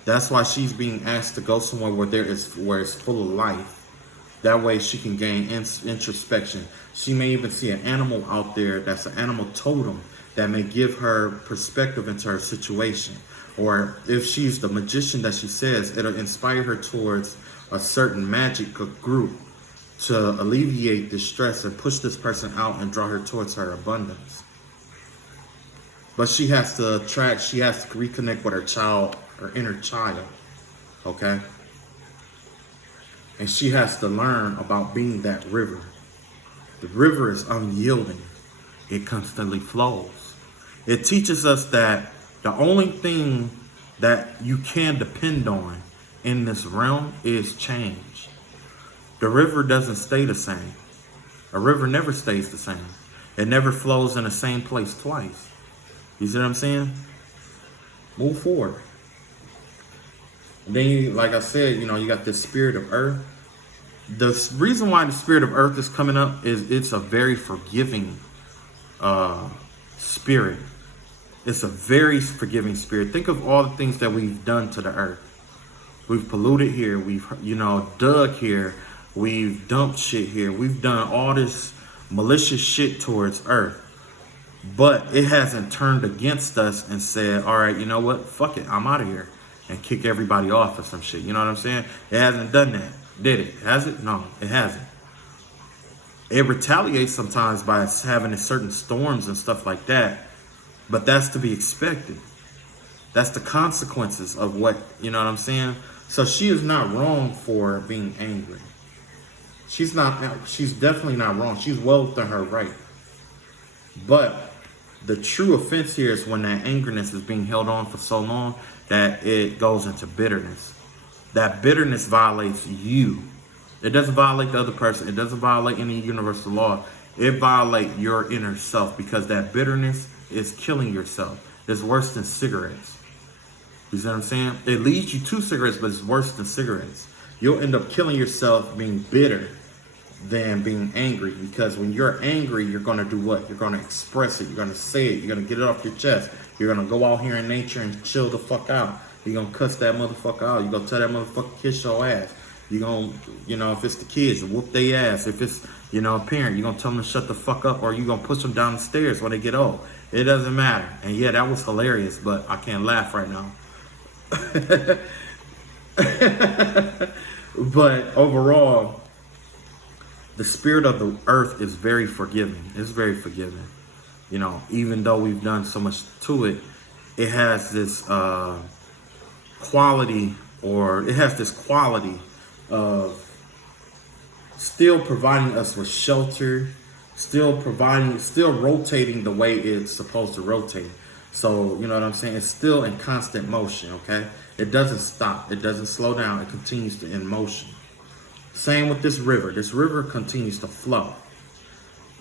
That's why she's being asked to go somewhere where it's full of life. That way she can gain introspection. She may even see an animal out there that's an animal totem that may give her perspective into her situation. Or if she's the magician that she says, it'll inspire her towards a certain magic group to alleviate the stress and push this person out and draw her towards her abundance. But she has to reconnect with her child, her inner child, okay? And she has to learn about being that river. The river is unyielding. It constantly flows. It teaches us that the only thing that you can depend on in this realm is change. The river doesn't stay the same. A river never stays the same. It never flows in the same place twice. You see what I'm saying? Move forward. And then, like I said, you got this spirit of earth. The reason why the spirit of earth is coming up is it's a very forgiving spirit. It's a very forgiving spirit. Think of all the things that we've done to the earth. We've polluted here. We've, dug here. We've dumped shit here. We've done all this malicious shit towards earth. But it hasn't turned against us and said, all right, you know what? Fuck it. I'm out of here. And kick everybody off or some shit. You know what I'm saying? It hasn't done that. Did it? Has it? No, it hasn't. It retaliates sometimes by having certain storms and stuff like that. But that's to be expected. That's the consequences of what, you know what I'm saying? So she is not wrong for being angry. She's definitely not wrong. She's well within her right. But the true offense here is when that angerness is being held on for so long that it goes into bitterness. That bitterness violates you. It doesn't violate the other person. It doesn't violate any universal law. It violates your inner self because that bitterness is killing yourself. It's worse than cigarettes. You see what I'm saying? It leads you to cigarettes, but it's worse than cigarettes. You'll end up killing yourself being bitter than being angry, because when you're angry, you're going to do what? You're going to express it. You're going to say it. You're going to get it off your chest. You're going to go out here in nature and chill the fuck out. You're going to cuss that motherfucker out. You're going to tell that motherfucker kiss your ass. You're going to, if it's the kids, you whoop their ass. If it's, a parent, you're going to tell them to shut the fuck up, or you're going to push them down the stairs when they get old. It doesn't matter. And yeah, that was hilarious, but I can't laugh right now. But overall, the spirit of the earth is very forgiving. It's very forgiving. Even though we've done so much to it, it has this quality of still providing us with shelter, still rotating the way it's supposed to rotate. So, you know what I'm saying? It's still in constant motion, okay? It doesn't stop. It doesn't slow down. It continues to in motion. Same with this river. This river continues to flow.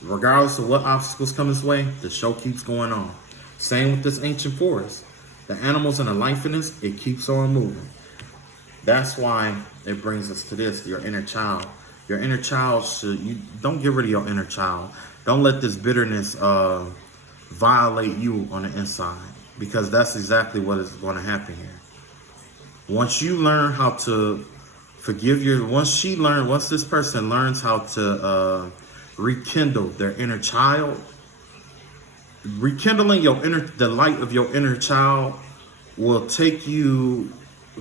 Regardless of what obstacles come its way, the show keeps going on. Same with this ancient forest. The animals and the life in this, it keeps on moving. That's why it brings us to this, your inner child. Your inner child don't get rid of your inner child. Don't let this bitterness violate you on the inside, because that's exactly what is going to happen here. Once you learn how to forgive once this person learns how to rekindle their inner child, rekindling the light of your inner child will take you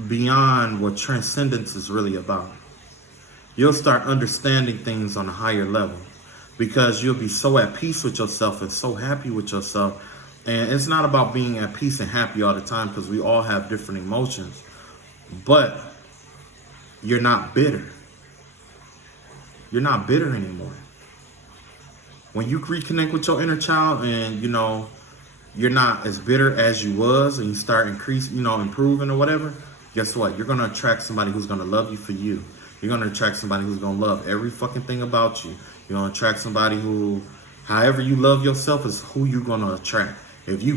beyond what transcendence is really about. You'll start understanding things on a higher level, because you'll be so at peace with yourself and so happy with yourself. And it's not about being at peace and happy all the time, because we all have different emotions. But you're not bitter. You're not bitter anymore. When you reconnect with your inner child and, you're not as bitter as you was, and you start improving or whatever, guess what? You're going to attract somebody who's going to love you for you. You're going to attract somebody who's going to love every fucking thing about you. You're going to attract somebody who, however you love yourself, is who you're going to attract. If you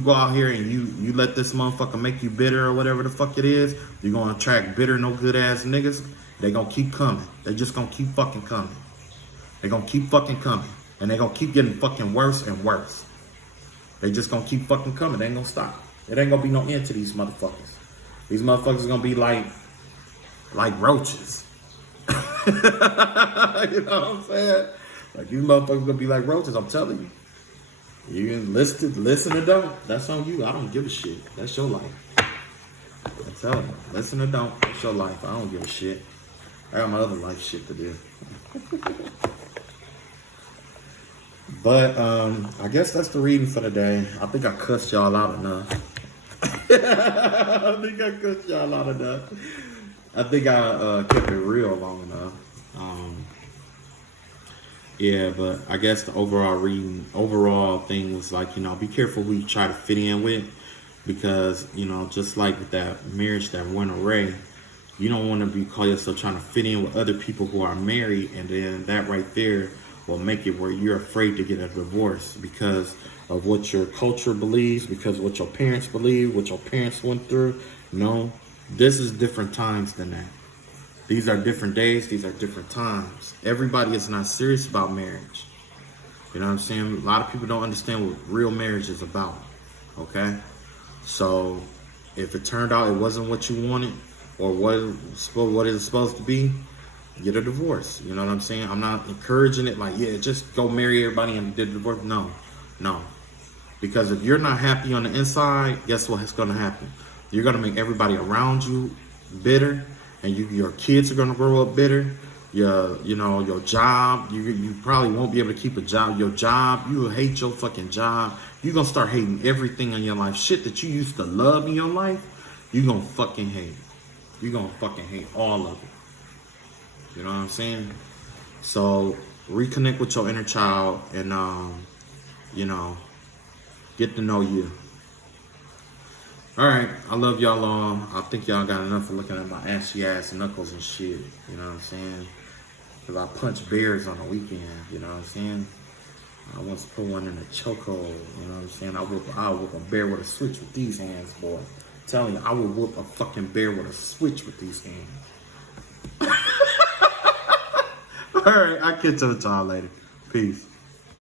go out here and you let this motherfucker make you bitter or whatever the fuck it is, you're going to attract bitter, no good ass niggas. They're going to keep coming. They're just going to keep fucking coming. They're going to keep fucking coming. And they're going to keep getting fucking worse and worse. They just going to keep fucking coming. They ain't going to stop. It ain't going to be no end to these motherfuckers. These motherfuckers are going to be like roaches. You know what I'm saying? Like, these motherfuckers going to be like roaches, I'm telling you. You listen or don't. That's on you. I don't give a shit. That's your life. I'm telling you. Listen or don't. That's your life. I don't give a shit. I got my other life shit to do. But I guess that's the reading for the day. I think I cussed y'all out enough. I think I kept it real long enough. Yeah, but I guess the overall thing was like, be careful who you try to fit in with, because, just like with that marriage that went away, you don't want to call yourself trying to fit in with other people who are married, and then that right there will make it where you're afraid to get a divorce because of what your culture believes, because of what your parents believe, what your parents went through. No, this is different times than that. These are different days. These are different times. Everybody is not serious about marriage. You know what I'm saying? A lot of people don't understand what real marriage is about. Okay? So if it turned out it wasn't what you wanted or what it's supposed to be, get a divorce. You know what I'm saying? I'm not encouraging it like, yeah, just go marry everybody and get a divorce. No. Because if you're not happy on the inside, guess what's going to happen? You're going to make everybody around you bitter. And your kids are gonna grow up bitter. Your job, you probably won't be able to keep a job. Your job, you will hate your fucking job. You're gonna start hating everything in your life. Shit that you used to love in your life, you're gonna fucking hate. You're gonna fucking hate all of it. You know what I'm saying? So reconnect with your inner child and get to know you. All right, I love y'all all. I think y'all got enough of looking at my ashy ass knuckles and shit. You know what I'm saying? Cause I punch bears on the weekend, you know what I'm saying? I once put one in a chokehold, you know what I'm saying? I'll whoop a bear with a switch with these hands, boy. I'm telling you, I will whoop a fucking bear with a switch with these hands. Alright, I'll catch up with y'all later. Peace.